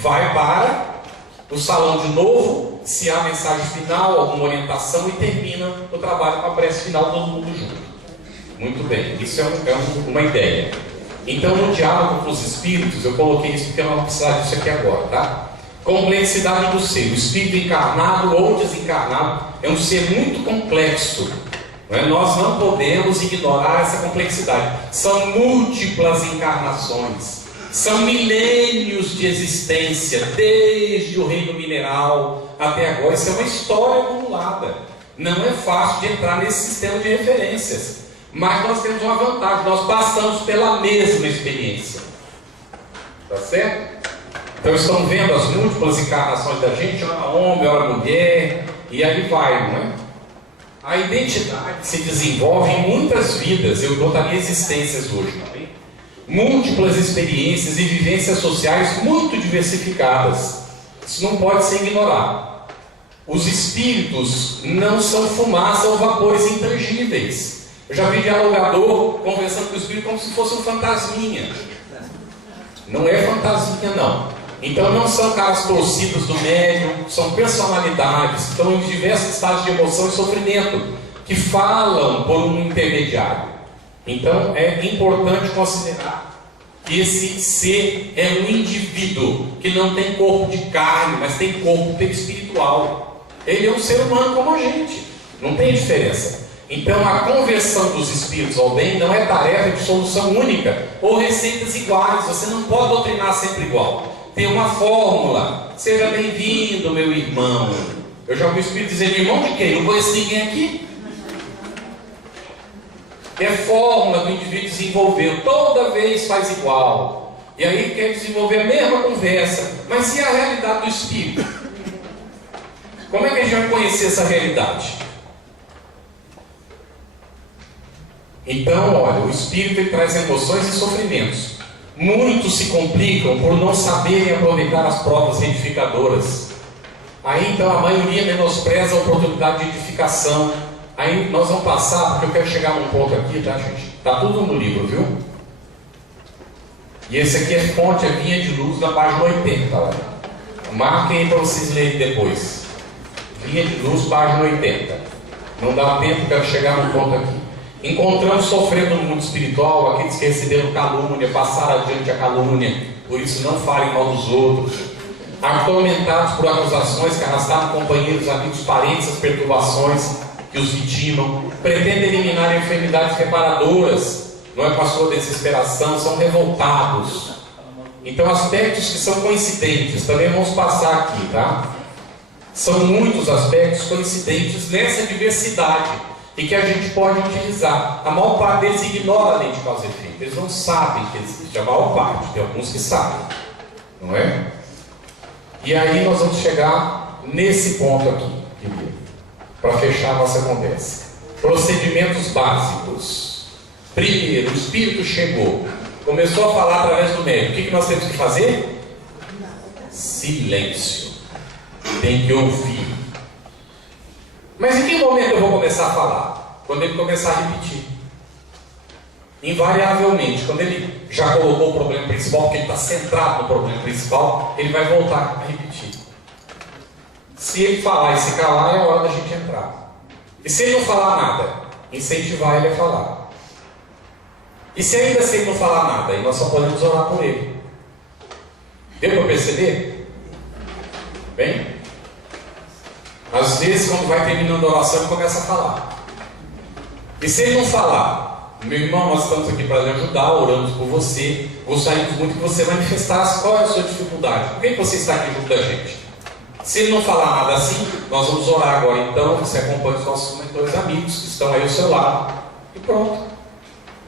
vai para o salão de novo, se há mensagem final, alguma orientação, e termina o trabalho com a prece final, todo mundo junto. Muito bem, isso é uma ideia. Então, no diálogo com os espíritos, eu coloquei isso porque eu não vou precisar disso aqui agora, tá? Complexidade do ser. O espírito encarnado ou desencarnado é um ser muito complexo. Não é? Nós não podemos ignorar essa complexidade. São múltiplas encarnações, são milênios de existência, desde o reino mineral até agora. Isso é uma história acumulada. Não é fácil de entrar nesse sistema de referências, mas nós temos uma vantagem: nós passamos pela mesma experiência. Tá certo? Então estão vendo as múltiplas encarnações da gente, hora homem, hora mulher, e aí vai, não é? A identidade se desenvolve em muitas vidas, eu botaria existências hoje, não é? Múltiplas experiências e vivências sociais muito diversificadas. Isso não pode ser ignorado. Os espíritos não são fumaça ou vapores intangíveis. Eu já vi dialogador conversando com o espírito como se fosse um fantasminha. Não é fantasminha, não. Então não são caras torcidos do médium, são personalidades, estão em diversos estados de emoção e sofrimento, que falam por um intermediário. Então é importante considerar que esse ser é um indivíduo que não tem corpo de carne, mas tem corpo espiritual. Ele é um ser humano como a gente, não tem diferença. Então a conversão dos espíritos ao bem não é tarefa de solução única ou receitas iguais. Você não pode doutrinar sempre igual. Tem uma fórmula. Seja bem-vindo, meu irmão. Eu já ouvi o espírito dizer: irmão de quem? Não conheço ninguém aqui. É fórmula que o indivíduo desenvolveu, toda vez faz igual. E aí quer desenvolver a mesma conversa. Mas e a realidade do espírito? Como é que a gente vai conhecer essa realidade? Então, olha, o espírito ele traz emoções e sofrimentos. Muitos se complicam por não saberem aproveitar as provas edificadoras. Aí então a maioria menospreza a oportunidade de edificação. Aí nós vamos passar, porque eu quero chegar num ponto aqui, tá, gente? Tá tudo no livro, viu? E esse aqui é fonte, é Vinha de Luz, na página 80, olha. Marquem aí para vocês lerem depois. Vinha de Luz, página 80. Não dá tempo, quero chegar num ponto aqui. Encontramos sofrendo no mundo espiritual aqueles que receberam calúnia, passaram adiante a calúnia, por isso não falem mal dos outros. Atormentados por acusações que arrastaram companheiros, amigos, parentes, as perturbações que os vitimam. Pretendem eliminar enfermidades reparadoras, não é com a sua desesperação, são revoltados. Então, aspectos que são coincidentes, também vamos passar aqui, tá? São muitos aspectos coincidentes nessa diversidade e que a gente pode utilizar. A maior parte deles ignora a lei de causa e efeito, eles não sabem que existe, a maior parte, tem alguns que sabem, não é? E aí nós vamos chegar nesse ponto aqui, querido, para fechar a nossa conversa. Procedimentos básicos. Primeiro, o Espírito chegou, começou a falar através do médium. O que nós temos que fazer? Silêncio. Tem que ouvir. Mas em que momento eu vou começar a falar? Quando ele começar a repetir. Invariavelmente, quando ele já colocou o problema principal, porque ele está centrado no problema principal, ele vai voltar a repetir. Se ele falar e se calar, é a hora da gente entrar. E se ele não falar nada, incentivar ele a falar. E se ainda assim ele não falar nada, aí nós só podemos orar por ele. Deu para perceber? Bem? Às vezes, quando vai terminando a oração, ele começa a falar. E se ele não falar, meu irmão, nós estamos aqui para lhe ajudar, oramos por você, gostaríamos muito que você manifestasse qual é a sua dificuldade. Por que você está aqui junto da gente? Se ele não falar nada assim, nós vamos orar agora. Então, você acompanha os nossos mentores amigos que estão aí ao seu lado. E pronto.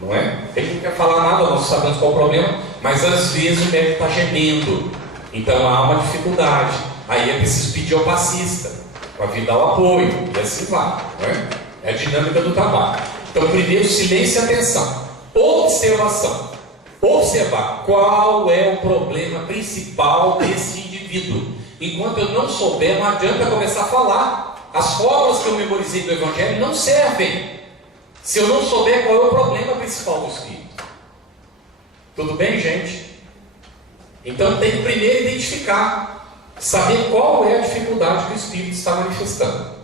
Não é? Ele não quer falar nada, nós sabemos qual é o problema, mas às vezes o médico está gemendo. Então há uma dificuldade. Aí é preciso pedir ao passista para vir dar o apoio. E assim vai. Não é? É a dinâmica do trabalho. Então, primeiro, silêncio e atenção. Observação. Observar qual é o problema principal desse indivíduo. Enquanto eu não souber, não adianta começar a falar. As fórmulas que eu memorizei do Evangelho não servem se eu não souber qual é o problema principal do Espírito. Tudo bem, gente? Então tem que primeiro identificar, saber qual é a dificuldade que o Espírito está manifestando.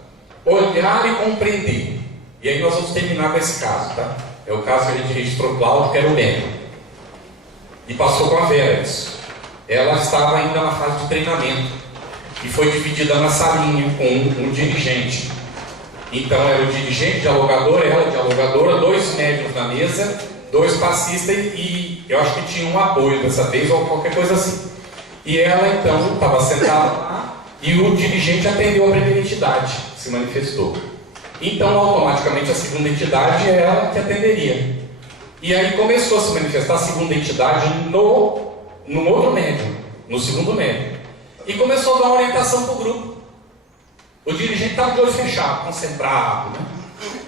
Olhar e compreender. E aí nós vamos terminar com esse caso, tá? É o caso que a gente registrou Cláudio, que era o médico. E passou com a Vera isso. Ela estava ainda na fase de treinamento. E foi dividida na salinha com um dirigente. Então era o dirigente, dialogador, ela dialogadora, 2 médiuns na mesa, 2 passistas e eu acho que tinha um apoio dessa vez ou qualquer coisa assim. E ela então estava sentada lá e o dirigente atendeu a primeira entidade, se manifestou. Então automaticamente a segunda entidade é ela que atenderia. E aí começou a se manifestar a segunda entidade no outro médium, no segundo médium. E começou a dar uma orientação para o grupo. O dirigente estava de olho fechado, concentrado, né?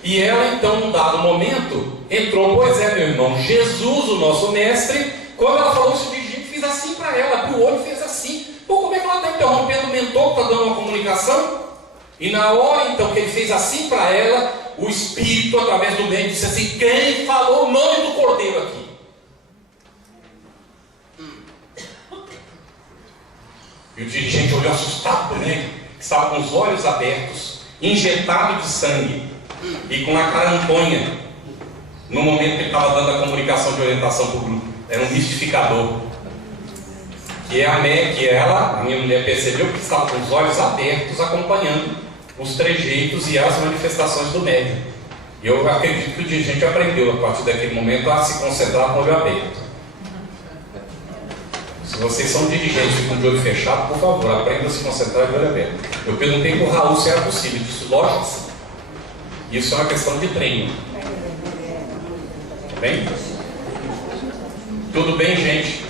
E ela então, num dado momento, entrou, pois é, meu irmão, Jesus, o nosso mestre, quando ela falou isso, o dirigente fez assim para ela, abriu o olho e fez assim. Pô, como é que ela está interrompendo o mentor que está dando uma comunicação? E na hora então que ele fez assim para ela, o Espírito, através do médium, disse assim: quem falou o nome do Cordeiro aqui? E o dirigente olhou assustado para ele, que estava com os olhos abertos, injetado de sangue e com a caramponha, no momento que ele estava dando a comunicação de orientação para o grupo. Era um mistificador. Que ela, a minha mulher, percebeu que estava com os olhos abertos, acompanhando os trejeitos e as manifestações do médium. E eu acredito que o dirigente aprendeu, a partir daquele momento, a se concentrar com o olho aberto. Se vocês são dirigentes e com o olho fechado, por favor, aprendam a se concentrar de olho aberto. Eu perguntei para o Raul se era possível. Ele disse: lógico, sim. Isso é uma questão de treino. Bem? Tudo bem, gente?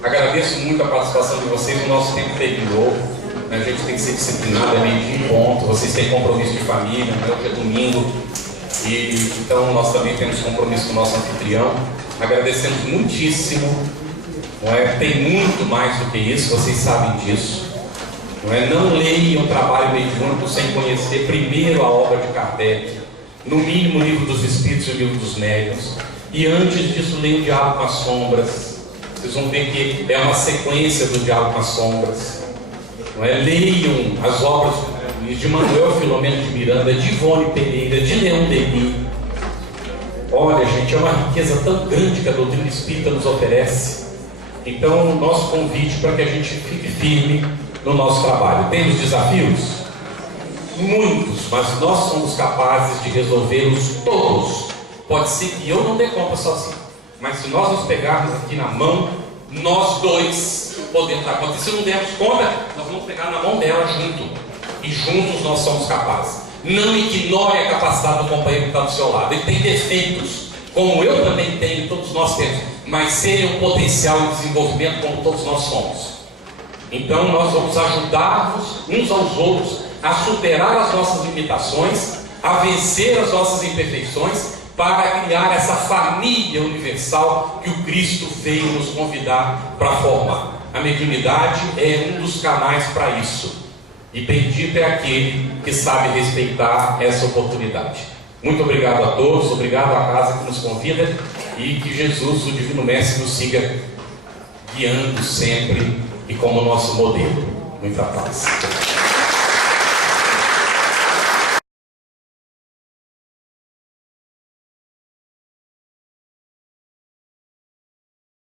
Agradeço muito a participação de vocês. O nosso tempo terminou. A gente tem que ser disciplinado, é meio de ponto. Vocês têm compromisso de família, né? Hoje é domingo. E então nós também temos compromisso com o nosso anfitrião. Agradecemos muitíssimo. Não é? Tem muito mais do que isso, vocês sabem disso. Não é? Não leiam o trabalho mediúnico sem conhecer primeiro a obra de Kardec, no mínimo o Livro dos Espíritos e o Livro dos Médiuns. E antes disso, leiam o Diálogo com as Sombras. Vocês vão ver que é uma sequência do Diálogo com as Sombras. Não é? Leiam as obras de Manuel Filomeno de Miranda, de Ivone Pereira, de Leão Denis. Olha, gente, é uma riqueza tão grande que a doutrina espírita nos oferece. Então, nosso convite para que a gente fique firme no nosso trabalho. Temos desafios? Muitos, mas nós somos capazes de resolvê-los todos. Pode ser que eu não dê conta sozinho, mas se nós nos pegarmos aqui na mão, nós dois podemos dar conta. E se não dermos conta, nós vamos pegar na mão dela junto. E juntos nós somos capazes. Não ignore a capacidade do companheiro que está do seu lado. Ele tem defeitos, como eu também tenho, todos nós temos, mas ele é um potencial de desenvolvimento como todos nós somos. Então nós vamos ajudar-nos uns aos outros a superar as nossas limitações, a vencer as nossas imperfeições, para criar essa família universal que o Cristo veio nos convidar para formar. A mediunidade é um dos canais para isso. E bendito é aquele que sabe respeitar essa oportunidade. Muito obrigado a todos, obrigado à casa que nos convida, e que Jesus, o Divino Mestre, nos siga guiando sempre e como nosso modelo. Muita paz.